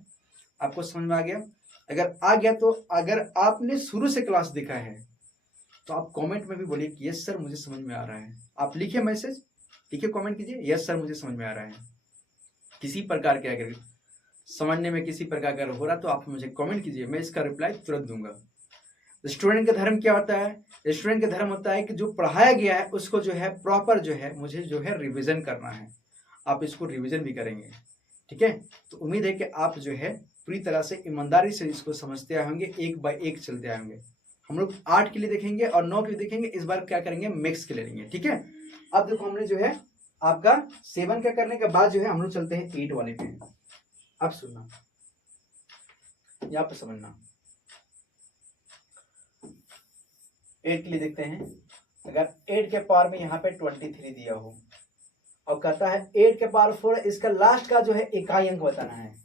आपको समझ में आ गया? अगर आ गया तो अगर आपने शुरू से क्लास देखा है तो आप कमेंट में भी बोलिए कि यस सर मुझे समझ में आ रहा है। आप लिखिए मैसेज, लिखिए कमेंट कीजिए यस सर मुझे समझ में आ रहा है। किसी प्रकार के अगर समझने में किसी प्रकार का हो रहा तो आप मुझे कमेंट कीजिए, मैं इसका रिप्लाई तुरंत दूंगा। स्टूडेंट का धर्म क्या होता है? स्टूडेंट का धर्म होता है कि जो पढ़ाया गया है उसको जो है प्रॉपर जो है मुझे जो है रिवीजन करना है। आप इसको रिवीजन भी करेंगे, ठीक है? तो उम्मीद है कि आप जो है पूरी तरह से ईमानदारी से इसको समझते आए होंगे, एक बाय एक चलते आए होंगे। हम लोग 8 के लिए देखेंगे और 9 के लिए देखेंगे, इस बार क्या करेंगे मिक्स के लिए लेंगे, ठीक है? अब देखो हमने जो है आपका 7 का करने के बाद जो है हम लोग चलते हैं 8 वाले पे। अब सुनना, यहाँ पे समझना। 8 के लिए देखते हैं। अगर 8 के पावर में यहाँ पे 23 दिया हो और कहता है 8 के पावर 4, इसका लास्ट का जो है इकाई अंक बताना है।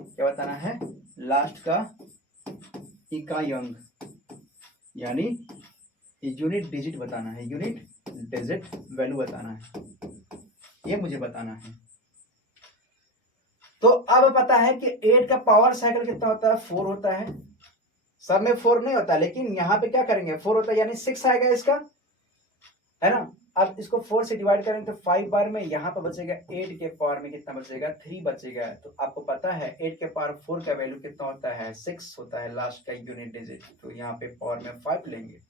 क्या बताना है? लास्ट का इकाई अंक यानी यूनिट डिजिट बताना है, यूनिट डिजिट वैल्यू बताना है, ये मुझे बताना है। तो अब पता है कि 8 का पावर साइकिल कितना होता है? 4 होता है। सब में 4 नहीं होता, लेकिन यहाँ पे क्या करेंगे 4 होता है यानी 6 आएगा इसका, है ना? अब इसको 4 से डिवाइड करेंगे तो 5 बार में यहाँ पर बचेगा 8 के पावर में कितना बचेगा? 3 बचेगा। तो आपको पता है 8 के पावर 4 का वैल्यू कितना होता है? 6 होता है लास्ट का यूनिट डिजिट। तो यहाँ पे पावर में 5 लेंगे।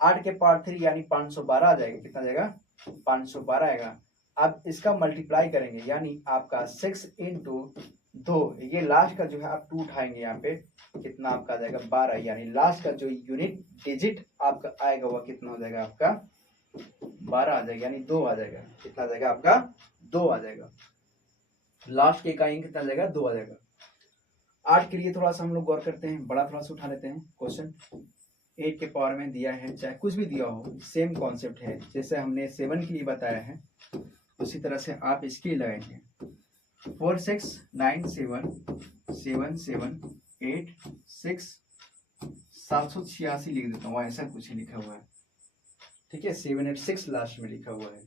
8 के पावर 3 यानी 512 आ जाएगा। कितना जाएगा? 512 आएगा। अब इसका मल्टीप्लाई करेंगे यानी आपका 6 इंटू 2, ये लास्ट का जो है आप 2 उठाएंगे यहाँ पे, कितना आपका आ जाएगा? 12। यानी लास्ट का जो यूनिट डिजिट आपका आएगा वह कितना हो जाएगा? आपका 12 आ जाएगा, यानी 2 आ जाएगा। कितना आ जाएगा? आपका 2 आ जाएगा। लास्ट के इकाई कितना आ जाएगा? 2 आ जाएगा। 8 के लिए थोड़ा सा हम लोग गौर करते हैं, बड़ा थोड़ा सा उठा लेते हैं क्वेश्चन। 8 के पावर में दिया है, चाहे कुछ भी दिया हो, सेम कॉन्सेप्ट है। जैसे हमने 7 के लिए बताया है उसी तरह से आप इसके लिए लगाएंगे। 4 6 9 7 7 7 8 6 786 लिख देता हूँ, ऐसा कुछ ही लिखा हुआ है, ठीक है? 786 लास्ट में लिखा हुआ है।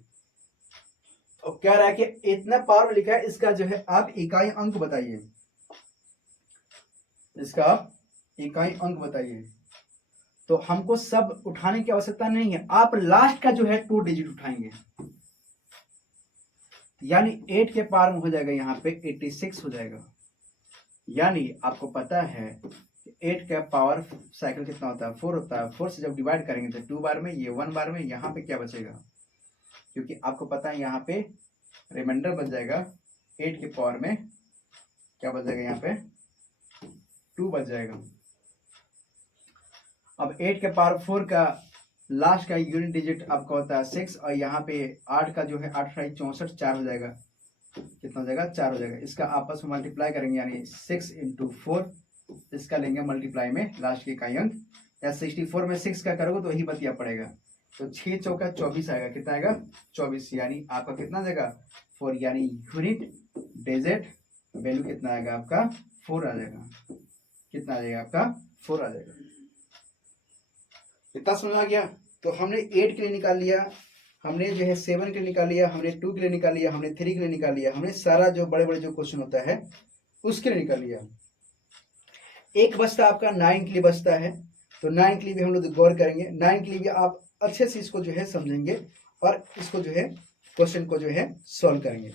और कह रहा है कि इतना पावर लिखा है, इसका जो है आप इकाई अंक बताइए, इसका आप इकाई अंक बताइए। तो हमको सब उठाने की आवश्यकता नहीं है, आप लास्ट का जो है 2 डिजिट उठाएंगे, यानी 8 के पावर में हो जाएगा यहाँ पे 86 हो जाएगा। यानी आपको पता है 8 का पावर साइकिल कितना होता है? 4 होता है। 4 से जब डिवाइड करेंगे तो 2 बार में, ये 1 बार में, यहाँ पे क्या बचेगा? क्योंकि आपको पता है यहाँ पे रिमाइंडर बच जाएगा 8 के पावर में, क्या बच जाएगा? यहाँ पे 2 बच जाएगा। अब 8 के पावर 4 का लास्ट का यूनिट डिजिट आपका होता है 6, और यहाँ पे 8 का जो है 8 64 4 हो जाएगा। कितना हो जाएगा? 4 हो जाएगा। इसका आपस में मल्टीप्लाई करेंगे यानी 6 इंटू 4, इसका लेंगे मल्टीप्लाई में लास्ट के इकाई अंक, या 64 में 6 का करोगे तो वही बतिया पड़ेगा। तो 6 चौका 24 आएगा। कितना आएगा? 24। यानी आपका कितना जाएगा? 4। यानी यूनिट डिजिट वैल्यू कितना आएगा? आपका 4 आ जाएगा। कितना आ जाएगा? आपका 4 आ जाएगा। इतना समझ आ गया? तो हमने 8 के लिए निकाल लिया, हमने जो है 7 के लिए निकाल लिया, हमने 2 के लिए निकाल लिया, हमने 3 के लिए निकाल लिया, हमने सारा जो बड़े बड़े जो क्वेश्चन होता है उसके लिए निकाल लिया। एक बचता आपका 9 के लिए बचता है, तो 9 के लिए भी हम लोग गौर करेंगे। 9 के लिए भी आप अच्छे से इसको जो है समझेंगे और इसको जो है क्वेश्चन को जो है सॉल्व करेंगे।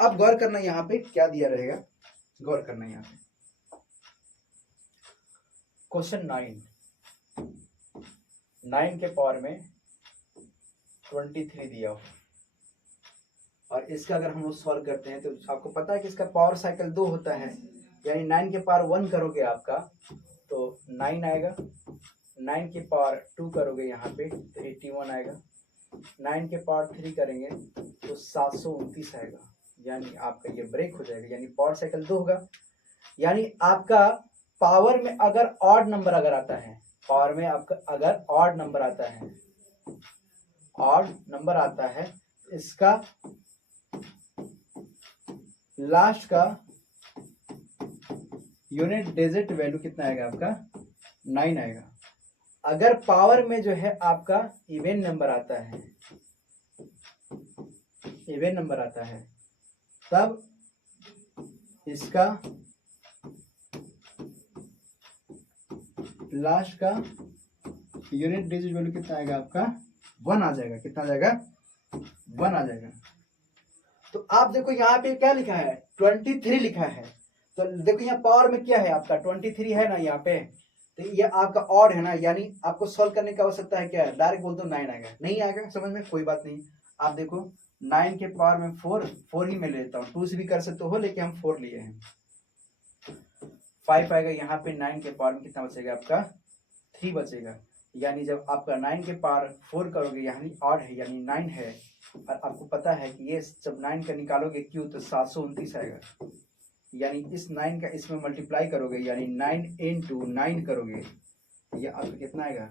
अब गौर करना यहाँ पे क्या दिया रहेगा, गौर करना यहाँ पे क्वेश्चन 9 के पावर में 23 दिया हो, और इसका अगर हम लोग सॉल्व करते हैं तो आपको पता है कि इसका पावर साइकिल 2 होता है, यानी 9 के पावर 1 करोगे आपका तो 9 आएगा, 9 के पावर 2 करोगे यहाँ पे तो 81 आएगा, 9 के पावर 3 करेंगे तो 729 आएगा। यानी आपका ये ब्रेक हो जाएगा, यानी पावर साइकिल 2 होगा। यानी आपका पावर में अगर ऑड नंबर अगर आता है, पावर में आपका अगर ऑड नंबर आता है, ऑड नंबर आता है, इसका लास्ट का यूनिट डिजिट वैल्यू कितना आएगा? आपका 9 आएगा। अगर पावर में जो है आपका इवन नंबर आता है, इवन नंबर आता है तब इसका लास्ट का यूनिट डिजिट वैल्यू कितना आएगा आपका 1 आ जाएगा। कितना आ जाएगा 1 आ जाएगा। तो आप देखो यहाँ पे क्या लिखा है 23 लिखा है। तो देखो यहाँ पावर में क्या है आपका 23 है ना यहाँ पे, तो ये आपका ऑड है ना, यानी आपको सॉल्व करने की आवश्यकता है क्या है, डायरेक्ट बोल दो 9 आएगा। नहीं आएगा समझ में, कोई बात नहीं। आप देखो 9 के पावर में 4 ही मैं लेता हूँ, 2 से भी कर सकते हो लेकिन हम 4 लिए हैं। 5 आएगा यहाँ पे। 9 के पावर में कितना बचेगा आपका 3 बचेगा। यानी जब आपका 9 के पावर 4 करोगे यानी ऑड है यानी 9 है, और आपको पता है कि ये जब 9 का निकालोगे क्यों तो 729 आएगा। यानी इस 9 का इसमें मल्टीप्लाई करोगे यानी 9 into 9 करोगे, ये आपका कितना आएगा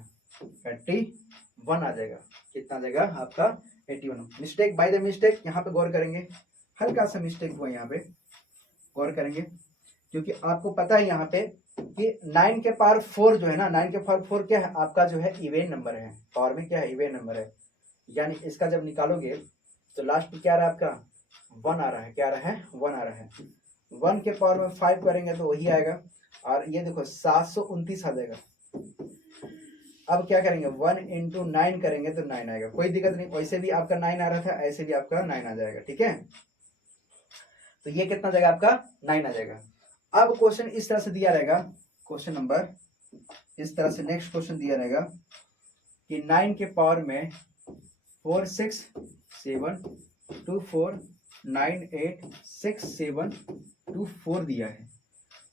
81 आ जाएगा। कितना आ जाएगा आपका 81। मिस्टेक बाय द मिस्टेक यहाँ पे गौर करेंगे, हल्का सा मिस्टेक हुआ यहाँ पे, गौर करेंगे क्योंकि आपको पता है यहाँ पे कि 9 के पावर 4 जो है ना, 9 के पावर 4 क्या है आपका जो है इवन नंबर है। पावर में क्या है इवन नंबर है, यानी इसका जब निकालोगे तो लास्ट में क्या आ रहा है आपका 1 आ रहा है। क्या आ रहा है 1 आ रहा है। 1 के पावर में 5 करेंगे तो वही आएगा, और ये देखो 729 आ जाएगा। अब क्या करेंगे 1 into 9 करेंगे तो 9 आएगा, कोई दिक्कत नहीं। वैसे भी आपका 9 आ रहा था, ऐसे भी आपका 9 आ जाएगा। ठीक है, तो ये कितना जाएगा आपका 9 आ जाएगा। अब क्वेश्चन इस तरह से दिया रहेगा, क्वेश्चन नंबर इस तरह से नेक्स्ट क्वेश्चन दिया रहेगा कि 9 के पावर में 4 6 7 2 4 9 8 6 7 2 4 दिया है।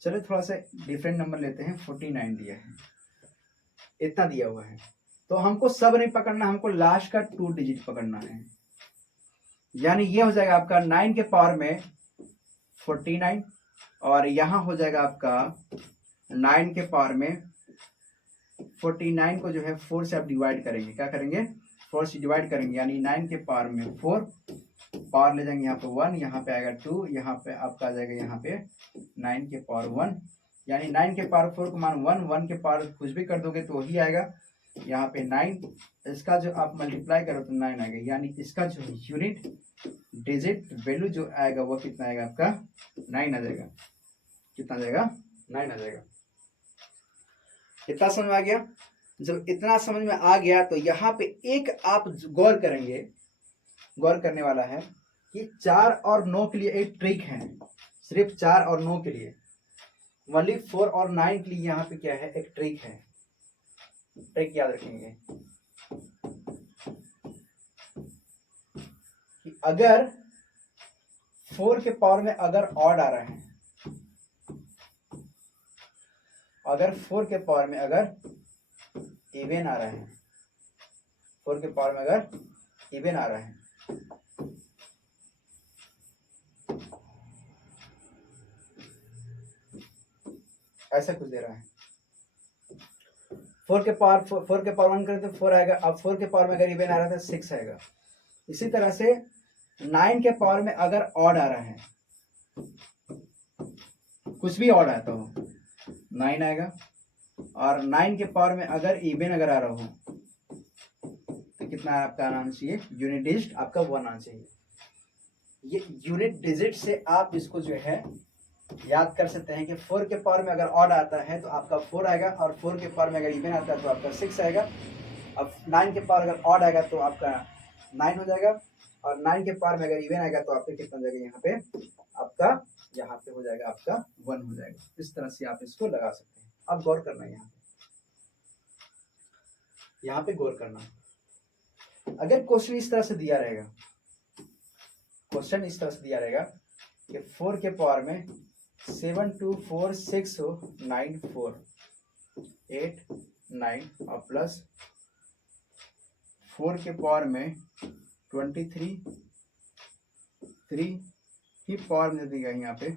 चलो थोड़ा सा डिफरेंट नंबर लेते हैं, 49 दिया है, इतना दिया हुआ है। तो हमको सब नहीं पकड़ना, हमको लास्ट का 2 डिजिट पकड़ना है। यानी ये हो जाएगा आपका 9 के पावर में 49, और यहां हो जाएगा आपका 9 के पावर में 49 को जो है 4 से आप डिवाइड करेंगे। क्या करेंगे 4 से डिवाइड करेंगे, यानी 9 के पावर में 4, पावर ले जाएंगे यहाँ पे 1, यहाँ पे आएगा 2, यहाँ पे आपका आ जाएगा यहाँ पे 9 के पावर 1, यानी 9 के पावर 4 को मान 1, 1 के पावर कुछ भी कर दोगे तो वही आएगा। यहाँ पे 9, इसका जो आप मल्टीप्लाई करो तो 9 आएगा, यानी इसका जो यूनिट डिजिट वैल्यू जो आएगा वो कितना आएगा आपका 9 आ जाएगा। कितना आ जाएगा 9 आ जाएगा। कितना समझ में आ गया? जब इतना समझ में आ गया तो यहाँ पे एक आप गौर करेंगे, गौर करने वाला है कि 4 और 9 के लिए एक ट्रिक है, सिर्फ 4 और 9 के लिए, ओनली 4 और 9 के लिए यहाँ पे क्या है एक ट्रिक है। ट्रिक याद रखेंगे कि अगर 4 के पावर में अगर ऑड आ रहा है, अगर 4 के पावर में अगर इवन आ रहा है, 4 के पावर में अगर इवन आ रहा है, ऐसा कुछ दे रहा है, 4 के पावर 1 करें तो 4 आएगा। अब 4 के पावर में अगर इवन आ रहा था 6 आएगा। इसी तरह से 9 के पावर में अगर ऑड आ रहा है, कुछ भी ऑड आता हो 9 आएगा, और 9 के पावर में अगर इवन अगर आ रहा हो तो कितना आपका आना चाहिए यूनिट डिजिट आपका 1 आना चाहिए। ये यूनिट डिजिट से आप इसको जो है याद कर सकते हैं कि 4 के पावर में अगर ऑड आता है तो आपका 4 आएगा, और 4 के पावर में अगर इवन आता है तो आपका 6 आएगा। अब 9 के पावर अगर ऑड आएगा तो आपका 9 हो जाएगा, और 9 के पावर में अगर इवन आएगा तो आपका कितना हो जाएगा यहाँ पे आपका, यहाँ पे हो जाएगा आपका 1 हो जाएगा। इस तरह से आप इसको लगा सकते हैं। अब गौर करना है यहाँ पे गौर करना। अगर क्वेश्चन इस तरह से दिया रहेगा, क्वेश्चन इस तरह से दिया रहेगा कि 4 के पावर में 7 2 4 6 9 4 8 9 और प्लस 4 के पावर में 23 3 की पावर में देगा यहाँ पे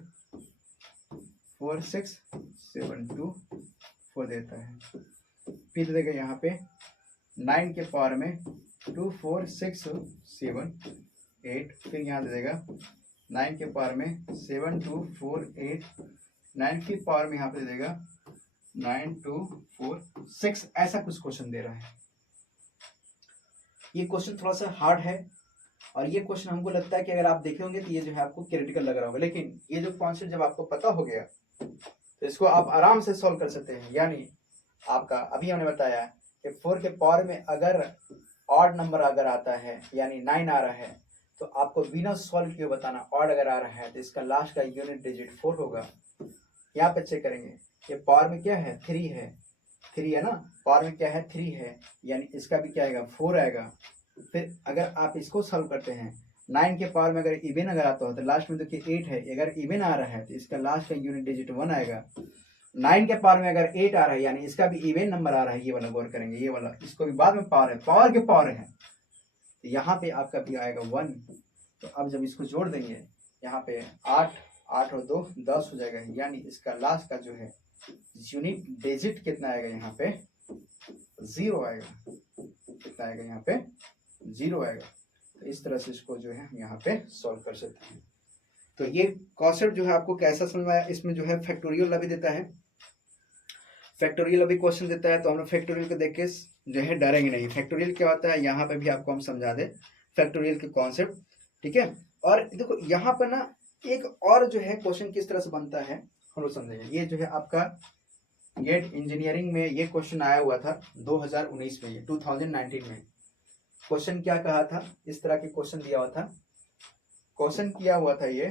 4 6 7 2 4 देता है। फिर देगा यहाँ पे 9 के पावर में 2 4 6 7 8, फिर यहाँ दे देगा 9 के पावर में 7 2 4 8, 9 की पावर में यहाँ पे दे देगा 9 2 4 6। ऐसा कुछ क्वेश्चन दे रहा है। ये क्वेश्चन थोड़ा सा हार्ड है, और ये क्वेश्चन हमको लगता है कि अगर आप देखे होंगे तो ये जो है आपको क्रिटिकल लग रहा होगा, लेकिन ये जो कॉन्सेप्ट जब आपको पता हो गया तो इसको आप आराम से सॉल्व कर सकते हैं। यानी आपका अभी हमने बताया कि 4 के पावर में अगर ऑड नंबर अगर आता है यानी 9 आ रहा है तो आपको बिना सॉल्व किए बताना ऑड अगर आ रहा है तो इसका लास्ट का यूनिट डिजिट 4 होगा। यहाँ पे चेक करेंगे, ये पावर में क्या है 3 है, 3 है ना, पावर में क्या है 3 है, यानी इसका भी क्या आएगा 4 आएगा। फिर अगर आप इसको सॉल्व करते हैं 9 के पावर में अगर इवन अगर आता हो तो लास्ट में देखिए 8 है, अगर इवन आ रहा है तो इसका लास्ट का यूनिट डिजिट 1 आएगा। 9 के पावर में अगर 8 आ रहा है यानी इसका भी इवन नंबर आ रहा है, ये वाला गौर करेंगे, ये वाला इसको भी बाद में पावर है, पावर के पावर है तो यहाँ पे आपका भी आएगा 1। तो अब जब इसको जोड़ देंगे यहाँ पे 8 8 और 2 10 हो जाएगा, यानी इसका लास्ट का जो है यूनिट डिजिट कितना आएगा यहाँ पे 0 आएगा। कितना आएगा यहाँ पे 0 आएगा। तो इस तरह से इसको जो है हम यहाँ पे सॉल्व कर सकते हैं। तो ये कॉन्सेप्ट जो है आपको कैसा समझ आया, इसमें जो है फैक्टोरियल अभी देता है, फैक्टोरियल अभी क्वेश्चन देता है तो हम लोग फैक्टोरियल को देख के जो है डरेंगे नहीं। फैक्टोरियल क्या होता है यहाँ पे भी आपको हम समझा दे फैक्टोरियल के कॉन्सेप्ट, ठीक है। और देखो यहाँ पर ना एक और जो है क्वेश्चन किस तरह से बनता है हम लोग समझेंगे। ये जो है आपका गेट इंजीनियरिंग में ये क्वेश्चन आया हुआ था 2019 में, ये 2019 में क्वेश्चन क्या कहा था, इस तरह के क्वेश्चन दिया हुआ था, क्वेश्चन किया हुआ था ये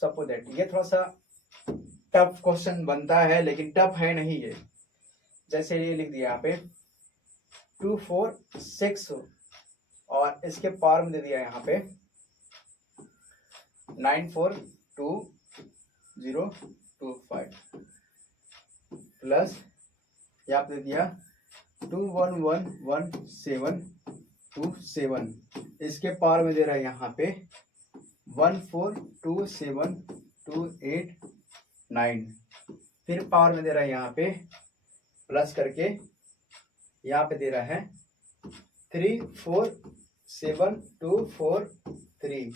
सपोज दैट, ये थोड़ा सा टफ क्वेश्चन बनता है लेकिन टफ है नहीं ये। जैसे ये लिख दिया यहाँ पे 2 4 6 और इसके पावर में दे दिया यहाँ पे 9 4 2 0 2 5 प्लस यहाँ पे दे दिया 2 1 1 1 7 2 7, इसके पावर में दे रहा है यहाँ पे 1 4 2 7 2 8 9, फिर पावर में दे रहा है यहाँ पे प्लस करके यहाँ पे दे रहा है 3 4 7 2 4 3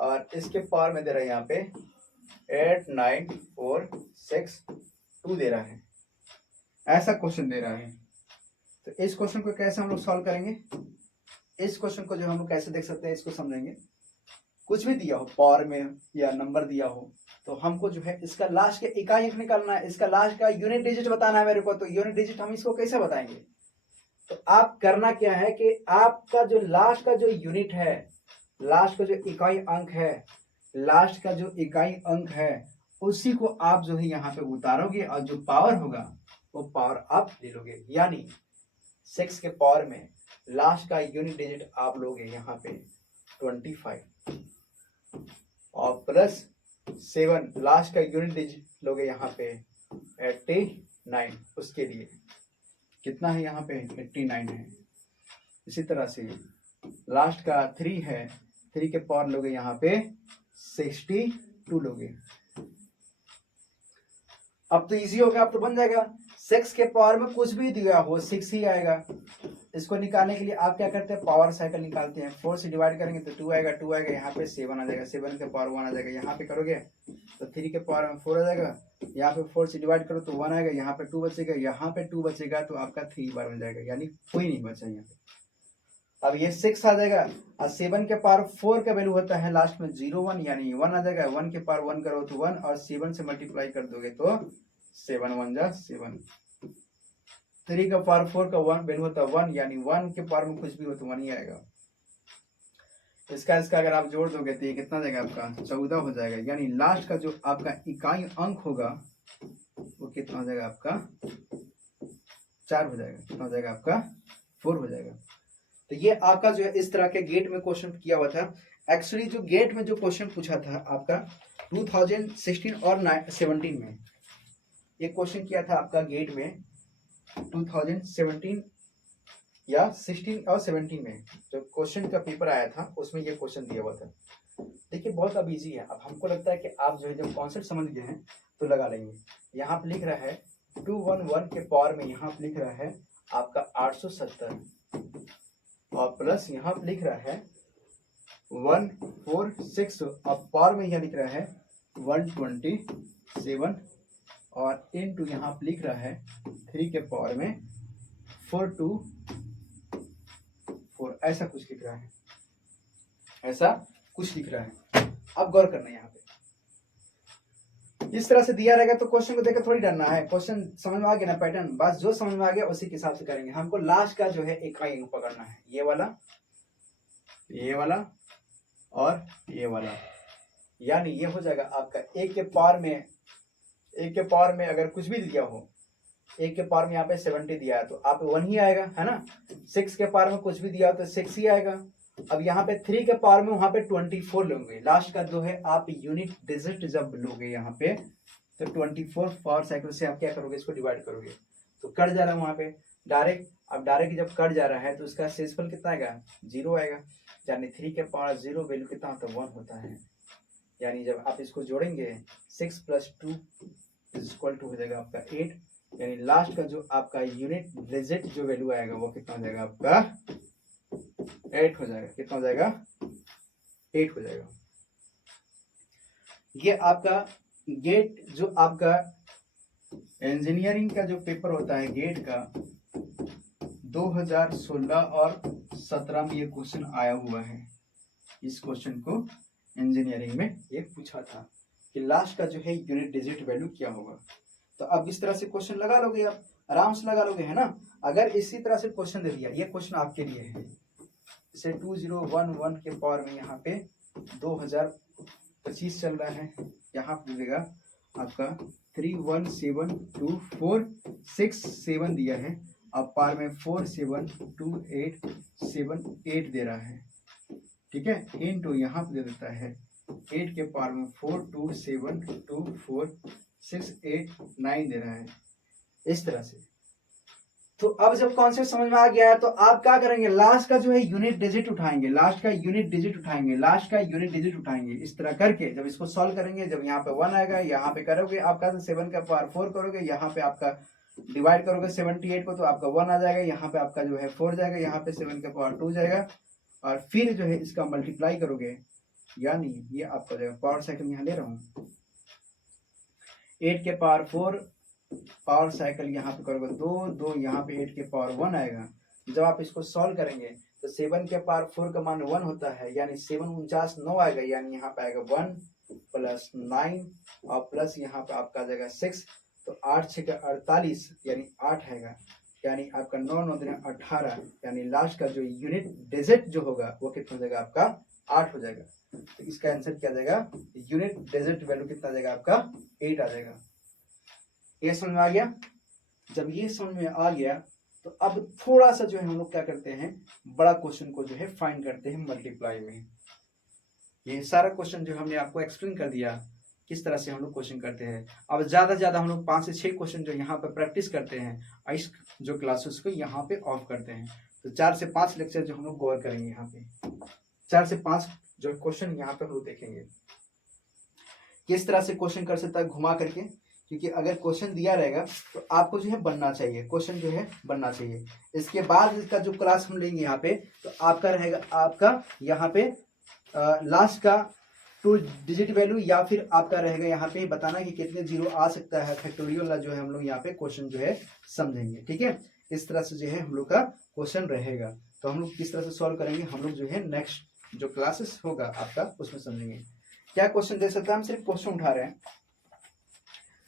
और इसके पावर में दे रहा है यहाँ पे 8 9 4 6 2 दे रहा है। ऐसा क्वेश्चन दे रहा है तो इस क्वेश्चन को कैसे हम लोग सॉल्व करेंगे, इस क्वेश्चन को जो हम लोग कैसे देख सकते हैं इसको समझेंगे। कुछ भी दिया हो पावर में या नंबर दिया हो तो हमको जो है इसका लास्ट का इकाई अंक निकालना है, इसका लास्ट का यूनिट डिजिट बताना है मेरे को। तो यूनिट डिजिट हम इसको कैसे बताएंगे, तो आप करना क्या है कि आपका जो लास्ट का जो यूनिट है, लास्ट का जो इकाई अंक है, लास्ट का जो इकाई अंक है उसी को आप जो है यहाँ पे उतारोगे और जो पावर होगा वो पावर आप ले लोगे। यानी 6 के पावर में लास्ट का यूनिट डिजिट आप लोगे यहाँ पे 25 और प्लस 7 लास्ट का यूनिट डिजिट लोगे यहाँ पे 89, उसके लिए कितना है यहाँ पे 89 है। इसी तरह से लास्ट का 3 है, 3 के पावर लोगे यहाँ पे 62 लोगे। अब तो इजी हो गया, अब तो बन जाएगा। 6 के पावर में कुछ भी दिया हो 6 ही आएगा। इसको निकालने के लिए आप क्या करते हैं, पावर साइकिल निकालते हैं, 4 से डिवाइड करेंगे तो 2 आएगा, 2 आएगा यहाँ पे 7 आ जाएगा, 7 के पावर 1 आ जाएगा, यहाँ पे करोगे तो 3 के पावर में 4 आ जाएगा, यहाँ पे 4 से डिवाइड करो तो 1 आएगा, यहाँ पे 2 बचेगा, यहाँ पे 2 बचेगा तो आपका 3 बार बन जाएगा, यानी कोई नहीं बचा यहाँ पे। अब ये 6 आ जाएगा और 7 के पावर 4 का वैल्यू होता है लास्ट में 0 1, यानी 1 आ जाएगा, 1 के पावर 1 करो तो 1 और 7 से मल्टीप्लाई कर दोगे तो 7 1 जा 7। 3 का पावर 4 का 1 वैल्यू होता है 1, यानी 1 के पावर में कुछ भी हो तो 1 ही आएगा। इसका अगर आप जोड़ दोगे तो ये कितना जाएगा आपका 14 हो जाएगा, यानी लास्ट का जो आपका इकाई अंक होगा वो कितना हो जाएगा आपका 4 हो जाएगा, कितना हो जाएगा आपका 4 हो जाएगा। तो ये आपका जो है इस तरह के गेट में क्वेश्चन किया हुआ था। एक्चुअली जो गेट में जो क्वेश्चन पूछा था आपका 2016 और 17 में, ये क्वेश्चन किया था आपका गेट में 2017 या 16 और 17 में जो क्वेश्चन का पेपर आया था उसमें ये क्वेश्चन दिया हुआ था। देखिए बहुत अब इजी है। अब हमको लगता है कि आप जो है जब कॉन्सेप्ट समझ गए हैं तो लगा लेंगे। यहाँ पे लिख रहा है 211 के पावर में यहाँ पे लिख रहा है आपका 870 और प्लस यहाँ पे लिख रहा है 146 और पावर में यहाँ लिख रहा है 127 और इनटू यहाँ पे लिख रहा है 3 के पावर में 424, ऐसा कुछ लिख रहा है। ऐसा कुछ दिख रहा है। अब गौर करना है यहाँ पे, इस तरह से दिया रहेगा तो क्वेश्चन को देखकर थोड़ी डरना है। क्वेश्चन समझ में आ गया ना पैटर्न, बस जो समझ में आ गया उसी के हिसाब से करेंगे। हमको लास्ट का जो है इकाई अंक पकड़ना है, ये वाला और ये वाला, यानी ये हो जाएगा आपका एक के पावर में अगर कुछ भी दिया हो, एक के पावर में यहाँ पे 70 दिया है तो आप 1 ही आएगा, है ना। 6 के पावर में कुछ भी दिया हो तो 6 ही आएगा। अब यहाँ पे 3 के पावर में वहां पे 24 लोगे, लास्ट का जो है आप यूनिट डिजिट जब लोगे यहाँ पे तो 24 पावर साइकिल से आप क्या करोगे, इसको डिवाइड करोगे तो कट जा रहा है वहां पे डायरेक्ट। अब डायरेक्ट जब कट जा रहा है तो उसका शेषफल कितना आएगा, 0 आएगा, यानी 3 के पावर 0 वैल्यू कितना होता है, 1 होता है। यानी जब आप इसको जोड़ेंगे 6 + 2 = हो जाएगा आपका 8, यानी लास्ट का जो आपका यूनिट डिजिट जो वैल्यू आएगा वो कितना हो जाएगा आपका 8 हो जाएगा। कितना हो जाएगा, 8 हो जाएगा। ये आपका गेट जो आपका इंजीनियरिंग का जो पेपर होता है गेट का 2016 और 17 में ये क्वेश्चन आया हुआ है। इस क्वेश्चन को इंजीनियरिंग में ये पूछा था कि लास्ट का जो है यूनिट डिजिट वैल्यू क्या होगा। तो अब इस तरह से क्वेश्चन लगा लोगे, आप आराम से लगा लोगे, है ना। अगर इसी तरह से क्वेश्चन दे दिया, ये क्वेश्चन आपके लिए है, इसे 2011 के पावर में यहाँ पे 2025 चल रहा है, यहाँ पे देगा आपका 317246 दिया है, अब पावर में 472878 दे रहा है, ठीक है। इनटू यहाँ पे दे देता है 8 के पावर में 4272468 दे रहा है, इस तरह से। तो अब जब कॉन्सेप्ट समझ में आ गया है तो आप क्या करेंगे, लास्ट का जो है यूनिट डिजिट उठाएंगे, लास्ट का यूनिट डिजिट उठाएंगे इस तरह करके। जब इसको सॉल्व करेंगे, जब यहाँ पे 1 आएगा, यहाँ पे करोगे आपका 7 का पावर 4 करोगे, यहाँ पे आपका डिवाइड करोगे 78 को तो आपका 1 आ जाएगा, यहाँ पे आपका जो है 4 जाएगा, यहाँ पे 7 का पावर 2 जाएगा, और फिर जो है इसका मल्टीप्लाई करोगे, यानी ये आपका जाएगा पावर साइकिल यहाँ ले रहा हूँ 8 के पावर 4 पावर साइकिल यहाँ पे करोगे 2 यहाँ पे 8 के पावर 1 आएगा। जब आप इसको सॉल्व करेंगे तो 7 के पावर 4 का मान 1 होता है, यानी 7 49 9 आएगा, यानी यहाँ पे आएगा 1 + 9 और प्लस यहाँ पे आपका आ जाएगा 6, तो 8 6 का 48 यानी 8 आएगा, यानी आपका 9 9 × 18, यानी लास्ट का जो यूनिट डिजिट जो होगा वो कितना हो जाएगा आपका 8 हो जाएगा। तो इसका आंसर क्या आ जाएगा, यूनिट डिजिट वैल्यू कितना आ जाएगा आपका 8 आ जाएगा। ये समझ में आ गया। जब ये समझ में आ गया तो अब थोड़ा सा जो है हम लोग क्या करते हैं, बड़ा क्वेश्चन को जो है फाइंड करते हैं मल्टीप्लाई में। ये सारा क्वेश्चन जो हमने आपको एक्सप्लेन कर दिया किस तरह से हम लोग क्वेश्चन करते हैं। अब ज्यादा से ज्यादा हम लोग 5 से 6 क्वेश्चन जो यहाँ पर प्रैक्टिस करते हैं, इस जो क्लासेस को यहाँ पे ऑफ करते हैं, तो 4 से 5 लेक्चर जो हम लोग कवर करेंगे, यहाँ पे 4 से 5 जो क्वेश्चन यहाँ पे हम लोग देखेंगे किस तरह से क्वेश्चन कर सकता है घुमा करके, क्योंकि अगर क्वेश्चन दिया रहेगा तो आपको जो है बनना चाहिए, क्वेश्चन जो है बनना चाहिए। इसके बाद इसका जो क्लास हम लेंगे यहाँ पे, तो आपका रहेगा आपका यहाँ पे लास्ट का 2 डिजिट वैल्यू, या फिर आपका रहेगा यहाँ पे बताना कि कितने जीरो आ सकता है, फैक्टोरियल वाला जो है हम लोग यहाँ पे क्वेश्चन जो है समझेंगे, ठीक है। इस तरह से जो है हम लोग का क्वेश्चन रहेगा। तो हम लोग किस तरह से सॉल्व करेंगे, हम लोग जो है नेक्स्ट जो क्लासेस होगा आपका उसमें समझेंगे। क्या क्वेश्चन दे सकता है, हम सिर्फ क्वेश्चन उठा रहे हैं।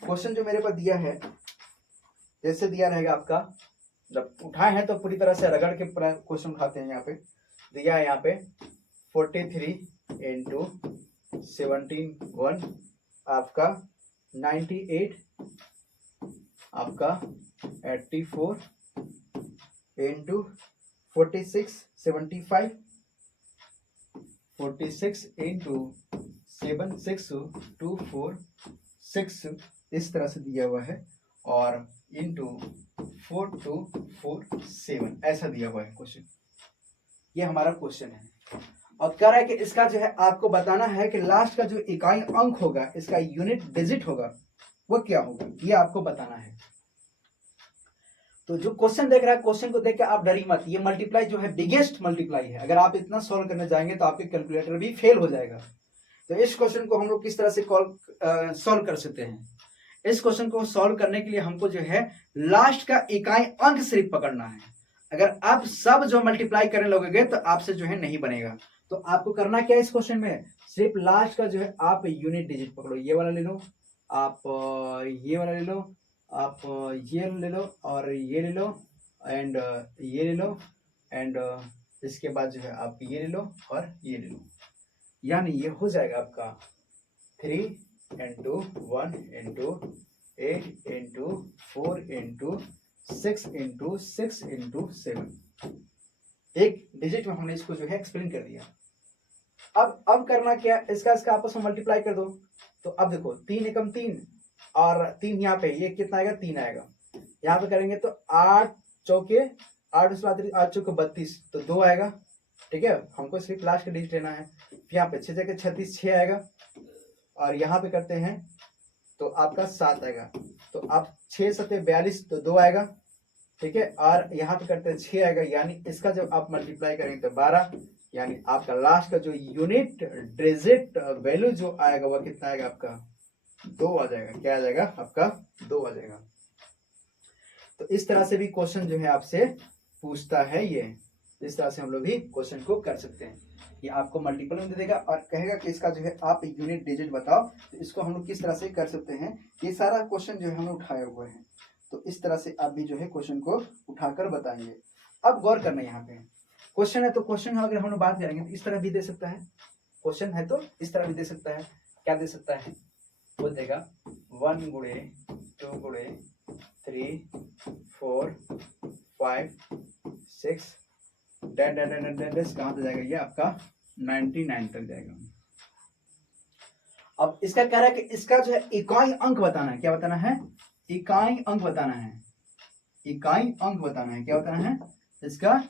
क्वेश्चन जो मेरे पास दिया है, जैसे दिया रहेगा आपका, जब उठाए हैं तो पूरी तरह से रगड़ के क्वेश्चन उठाते हैं। यहाँ पे दिया है यहाँ पे 43 × 17 1 आपका 98 आपका 84 × 46 75 46 × 7 6 2 4 6 इस तरह से दिया हुआ है, और इंटू 4 2 4 7 ऐसा दिया हुआ है क्वेश्चन। ये हमारा क्वेश्चन है, और कह रहा है कि इसका जो है आपको बताना है कि लास्ट का जो इकाई अंक होगा, इसका यूनिट डिजिट होगा, वो क्या होगा, ये आपको बताना है। तो जो क्वेश्चन देख रहा है, क्वेश्चन को देख के आप डरी मत। ये मल्टीप्लाई जो है बिगेस्ट मल्टीप्लाई है, अगर आप इतना सॉल्व करने जाएंगे तो आपके कैलकुलेटर भी फेल हो जाएगा। तो इस क्वेश्चन को हम लोग किस तरह से सॉल्व कर सकते हैं, इस क्वेश्चन को सॉल्व करने के लिए हमको जो है लास्ट का इकाई अंक सिर्फ पकड़ना है। अगर आप सब जो मल्टीप्लाई करने लगोगे तो आपसे जो है नहीं बनेगा। तो आपको करना क्या है इस क्वेश्चन में, सिर्फ लास्ट का जो है आप यूनिट डिजिट पकड़ो, ये वाला ले लो, आप ये वाला ले लो, आप ये ले लो और ये ले लो एंड ये ले लो एंड इसके बाद जो है आप ये ले लो और ये ले लो, यानी ये हो जाएगा आपका 3 into 1 into 8 into 4 into 6 into 6 into 7, एक डिजिट में हमने इसको जो है एक्सप्लेन कर दिया। अब करना क्या, इसका आपस में मल्टीप्लाई कर दो। तो अब देखो 3 एकम 3 और 3 यहाँ पे, ये कितना आएगा 3 आएगा, यहाँ पे करेंगे तो 8 चौके 8 8 चौके 32, तो 2 आएगा। ठीक है, हमको सिर्फ लास्ट का डिजिट लेना है। यहाँ पे 6 जगह 36 6 आएगा और यहाँ पे करते हैं तो आपका 7 आएगा, तो आप 6 7 42, तो 2 आएगा। ठीक है, और यहाँ पे करते हैं 6 आएगा, यानी इसका जब आप मल्टीप्लाई करेंगे तो 12, यानी आपका लास्ट का जो यूनिट डिजिट वैल्यू जो आएगा वह कितना आएगा आपका 2 आ जाएगा। क्या आ जाएगा आपका 2 आ जाएगा। तो इस तरह से भी क्वेश्चन जो है आपसे पूछता है, ये इस तरह से हम लोग भी क्वेश्चन को कर सकते हैं। ये आपको मल्टीपल में दे देगा और कहेगा कि इसका जो है आप यूनिट डिजिट बताओ, तो इसको हम लोग किस तरह से कर सकते हैं। ये सारा क्वेश्चन जो है हमने उठाया हुआ है, तो इस तरह से आप भी जो है क्वेश्चन को उठाकर बताएंगे। अब गौर करना, यहाँ पे क्वेश्चन है तो क्वेश्चन अगर हम लोग बात करेंगे तो इस तरह भी दे सकता है, क्वेश्चन है तो इस तरह भी दे सकता है। क्या दे सकता है, वो देगा 1 गुणे 2 गुणे 3 4 5 6 Dan Dan Dan Dan Dan, कहाँ तक जाएगा ये आपका 99 तक जाएगा। अब इसका कह रहा है कि इसका जो है इकाई अंक बताना है। क्या बताना है, इकाई अंक बताना है, इकाई अंक बताना है। क्या बताना है, इसका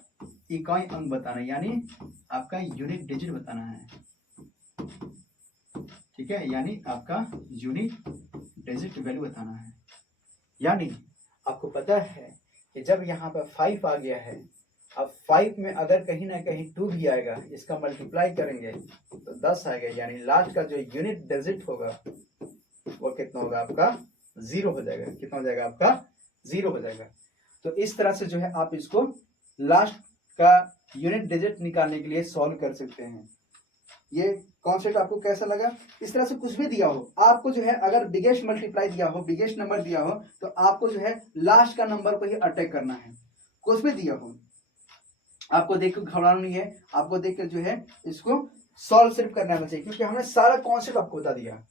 इकाई अंक बताना है, यानी आपका यूनिट डिजिट बताना है। ठीक है, यानी आपका यूनिट डिजिट वैल्यू बताना है। यानी आपको पता है कि जब यहाँ पर 5 आ गया है, अब 5 में अगर कहीं ना कहीं 2 भी आएगा, इसका मल्टीप्लाई करेंगे तो 10 आएगा, यानी लास्ट का जो यूनिट डिजिट होगा वो कितना होगा आपका 0 हो जाएगा। कितना हो जाएगा आपका 0 हो जाएगा। तो इस तरह से जो है आप इसको लास्ट का यूनिट डिजिट निकालने के लिए सॉल्व कर सकते हैं। ये कॉन्सेप्ट आपको कैसा लगा। इस तरह से कुछ भी दिया हो आपको जो है, अगर बिगेस्ट मल्टीप्लाई दिया हो, बिगेस्ट नंबर दिया हो, तो आपको जो है लास्ट का नंबर को ही अटैक करना है। कुछ भी दिया हो आपको देख कर घबराना नहीं है, आपको देख कर जो है इसको सॉल्व सिर्फ करना चाहिए, क्योंकि हमने सारा कॉन्सेप्ट आपको बता दिया।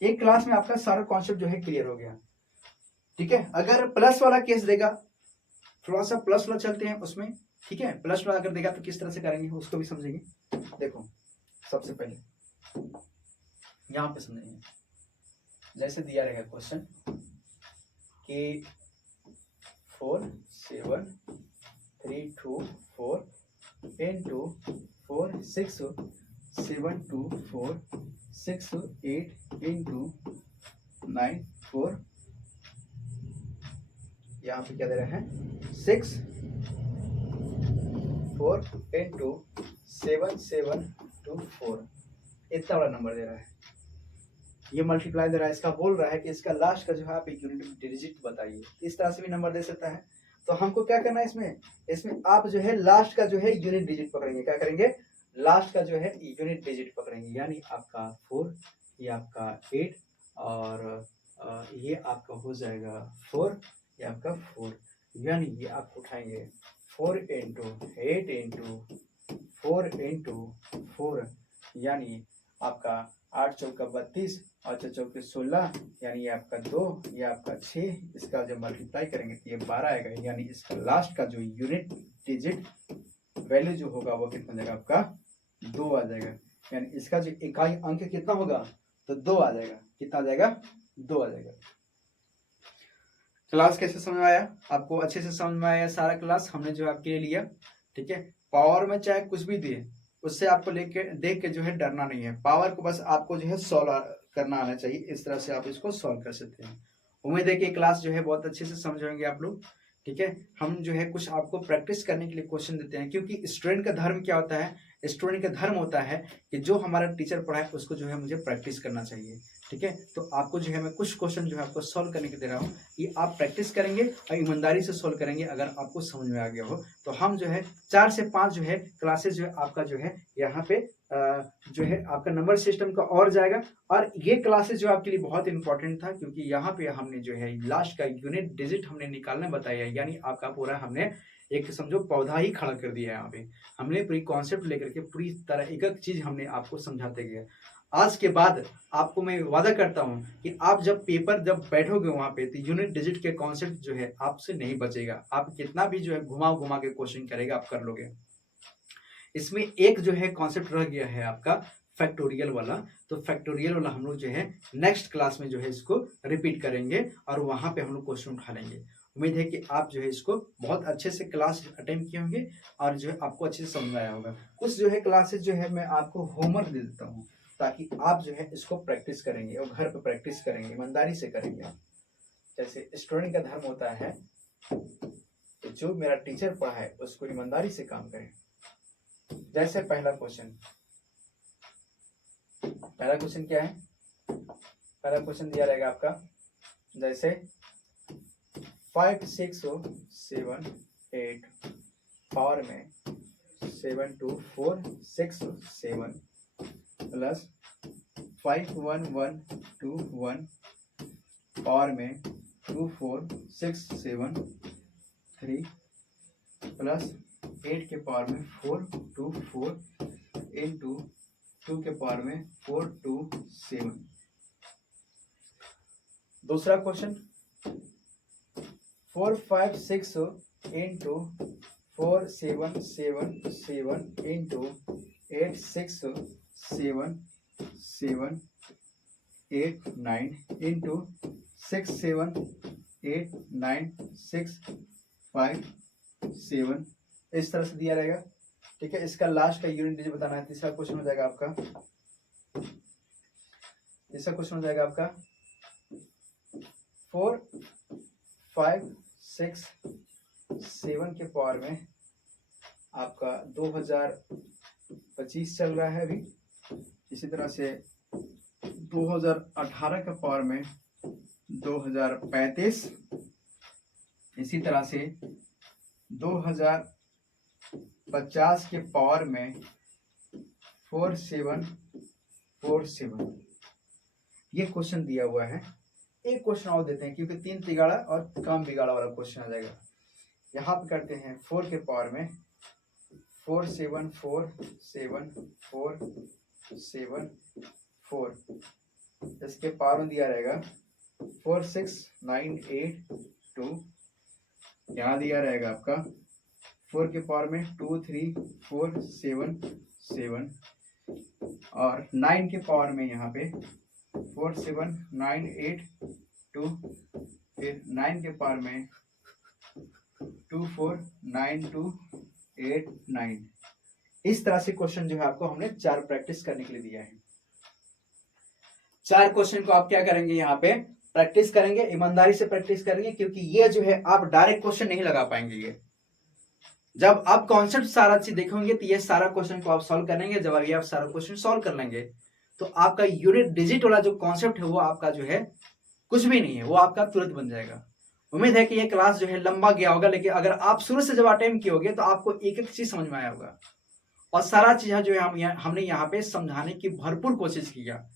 एक क्लास में आपका सारा कॉन्सेप्ट जो है क्लियर हो गया। ठीक है, अगर प्लस वाला केस देगा, थोड़ा सा प्लस वाला चलते हैं उसमें। ठीक है, प्लस वाला अगर देगा तो किस तरह से करेंगे उसको भी समझेंगे। देखो सबसे पहले यहाँ पे समझेंगे, जैसे दिया रहेगा क्वेश्चन कि 4 7 3 2 4 into 4 6 7 2 4 6 8 into 9 4, यहाँ पे क्या दे रहा है 6 4 into 7 7 2 4, इतना बड़ा नंबर दे रहा है। ये मल्टीप्लाई दे रहा है, इसका बोल रहा है कि इसका लास्ट का जो है आप एक यूनिट डिजिट बताइए। इस तरह से भी नंबर दे सकता है। तो हमको क्या करना है इसमें आप जो है लास्ट का जो है यूनिट डिजिट पकड़ेंगे। क्या करेंगे, लास्ट का जो है यूनिट डिजिट पकड़ेंगे, यानी आपका 4, ये आपका 8 और ये आपका हो जाएगा 4, ये आपका 4, यानी ये आप उठाएंगे 4 into 8 into 4 into 4, यानी आपका 8 चौका 32 और 4 चौके 16, यानी ये आपका 2, ये आपका 6, इसका जब मल्टीप्लाई करेंगे तो ये 12 आएगा, यानी इसका लास्ट का जो यूनिट डिजिट वैल्यू जो होगा वो कितना जाएगा आपका 2 आ जाएगा। यानी इसका जो इकाई अंक कितना होगा तो 2 आ जाएगा। कितना आ जाएगा 2 आ जाएगा। क्लास कैसे समझ में आया आपको, अच्छे से समझ में आया सारा क्लास हमने जो आपके लिए लिया। ठीक है, पावर में चाहे कुछ भी दिए उससे आपको लेके देख के जो है डरना नहीं है, पावर को बस आपको जो है सॉल्व करना आना चाहिए। इस तरह से आप इसको सॉल्व कर सकते हैं। उम्मीद है कि क्लास जो है बहुत अच्छे से समझ होंगे आप लोग। ठीक है। हम जो है कुछ आपको प्रैक्टिस करने के लिए क्वेश्चन देते हैं, क्योंकि स्टूडेंट का धर्म क्या होता है, स्टूडेंट का धर्म होता है कि जो हमारा टीचर पढ़ाए उसको जो है मुझे प्रैक्टिस करना चाहिए। ठीक है, तो आपको जो है मैं कुछ क्वेश्चन जो है आपको सॉल्व करने के दे रहा हूँ, ये आप प्रैक्टिस करेंगे और ईमानदारी से सॉल्व करेंगे। अगर आपको समझ में आ गया हो तो हम जो है 4 से 5 जो है क्लासेस जो है आपका जो है यहाँ पे जो है आपका नंबर सिस्टम का और जाएगा। और ये क्लासेस जो आपके लिए बहुत इंपॉर्टेंट था, क्योंकि यहाँ पे हमने जो है लास्ट का यूनिट डिजिट हमने निकालना बताया है, यानी आपका पूरा हमने एक समझो पौधा ही खड़ा कर दिया है। यहाँ पे हमने पूरी कॉन्सेप्ट लेकर के पूरी तरह एक एक चीज हमने आपको समझाते गए। आज के बाद आपको मैं वादा करता हूँ कि आप जब पेपर जब बैठोगे वहां पे तो यूनिट डिजिट के कॉन्सेप्ट जो है आपसे नहीं बचेगा। आप कितना भी जो है घुमा घुमा के क्वेश्चन करेगा आप कर लोगे। इसमें एक जो है कॉन्सेप्ट रह गया है आपका फैक्टोरियल वाला, तो फैक्टोरियल वाला हम लोग जो है नेक्स्ट क्लास में जो है इसको रिपीट करेंगे और वहां पे हम लोग क्वेश्चन उठा लेंगे। उम्मीद है कि आप जो है इसको बहुत अच्छे से क्लास अटेंड किए होंगे और जो है आपको अच्छे से समझ आया होगा। कुछ जो है क्लासेस जो है मैं आपको होमवर्क दे देता हूँ ताकि आप जो है इसको प्रैक्टिस करेंगे और घर पे प्रैक्टिस करेंगे, ईमानदारी से करेंगे। जैसे स्टूडेंट का धर्म होता है कि जो मेरा टीचर पढ़ा है उसको ईमानदारी से काम करें। जैसे पहला क्वेश्चन क्या है, पहला क्वेश्चन दिया रहेगा आपका जैसे 5 6 7 8 पावर में 7 2 4 6 7 प्लस 5 1 1 2 1 पावर में 2 4 6 7 3 प्लस 8 के पावर में 4 2 4 इंटू 2 के पावर में 4 2 7। दूसरा क्वेश्चन 4 5 6 इंटू 4 7 7 7 इंटू 8 6 7 7 8 9 इंटू 6 7 8 9 6 5 7, इस तरह से दिया रहेगा। ठीक है, इसका लास्ट का यूनिट डिजिट बताना है। तीसरा क्वेश्चन हो जाएगा आपका, तीसरा क्वेश्चन हो जाएगा आपका 4 5 6 7 के पावर में आपका 2025 चल रहा है अभी। इसी तरह से 2018 के पावर में 2035, इसी तरह से 2050 के पावर में 4747। ये क्वेश्चन दिया हुआ है। एक क्वेश्चन और देते हैं क्योंकि 3 तिगाड़ा और काम बिगाड़ा वाला क्वेश्चन आ जाएगा। यहाँ पे करते हैं 4 के पावर में 4 7 4 7 4 7 4, इसके पावर में दिया रहेगा 4 6 9 8 2, यहाँ दिया रहेगा आपका 4 के पावर में 2 3 4 7 7 और 9 के पावर में यहाँ पे 4 7 9 8 2, फिर 9 के पावर में 2 4 9 2 8 9। इस तरह से क्वेश्चन जो है आपको हमने 4 प्रैक्टिस करने के लिए दिया है। 4 क्वेश्चन को आप क्या करेंगे, यहाँ पे प्रैक्टिस करेंगे, ईमानदारी से प्रैक्टिस करेंगे, क्योंकि ये जो है आप डायरेक्ट क्वेश्चन नहीं लगा पाएंगे। ये जब आप कॉन्सेप्ट सारा चीज देखेंगे तो ये सारा क्वेश्चन को आप सॉल्व करेंगे। जब ये आप सारा क्वेश्चन सॉल्व कर लेंगे तो आपका यूनिट डिजिट वाला जो कॉन्सेप्ट है वो आपका जो है कुछ भी नहीं है, वो आपका तुरंत बन जाएगा। उम्मीद है कि ये क्लास जो है लंबा गया होगा, लेकिन अगर आप शुरू से जब अटेम्प्ट किए तो आपको एक एक चीज समझ में आया होगा और सारा चीज जो है हमने यहाँ पे समझाने की भरपूर कोशिश किया।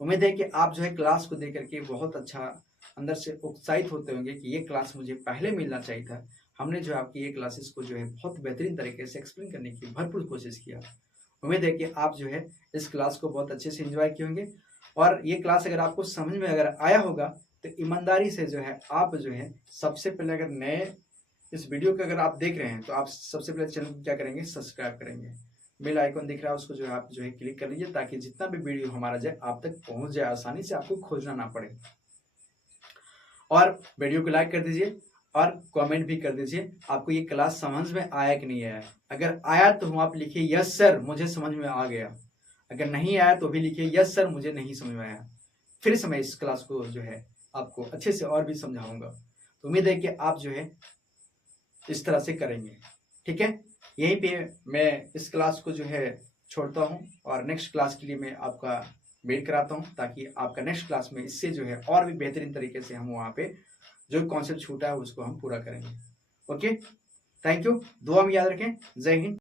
उम्मीद है कि आप जो है क्लास को देख करके बहुत अच्छा अंदर से उत्साहित होते होंगे कि ये क्लास मुझे पहले मिलना चाहिए था। हमने जो आपकी ये क्लासेस को जो है बहुत बेहतरीन तरीके से एक्सप्लेन करने की भरपूर कोशिश किया। उम्मीद है कि आप जो है इस क्लास को बहुत अच्छे से एंजॉय किए होंगे और ये क्लास अगर आपको समझ में अगर आया होगा तो ईमानदारी से जो है आप जो है सबसे पहले अगर नए इस वीडियो को अगर आप देख रहे हैं तो आप सबसे पहले चैनल को क्या करेंगे, सब्सक्राइब करेंगे। बेल आइकन दिख रहा है उसको जो है आप जो है क्लिक कर लीजिए ताकि जितना भी वीडियो हमारा जाए आप तक पहुंच जाए, आसानी से आपको खोजना ना पड़े। और वीडियो को लाइक कर दीजिए और कमेंट भी कर दीजिए आपको ये क्लास समझ में आया कि नहीं आया। अगर आया तो हम आप लिखिए यस सर मुझे समझ में आ गया, अगर नहीं आया तो भी लिखिए यस सर मुझे नहीं समझ में आया। फिर से मैं इस क्लास को जो है आपको अच्छे से और भी समझाऊंगा। तो उम्मीद है कि आप जो है इस तरह से करेंगे। ठीक है, यहीं पे मैं इस क्लास को जो है छोड़ता हूँ और नेक्स्ट क्लास के लिए मैं आपका वेट कराता हूँ, ताकि आपका नेक्स्ट क्लास में इससे जो है और भी बेहतरीन तरीके से हम वहाँ पे जो कॉन्सेप्ट छूटा है उसको हम पूरा करेंगे। Okay, thank you. दुआ में याद रखें। जय हिंद।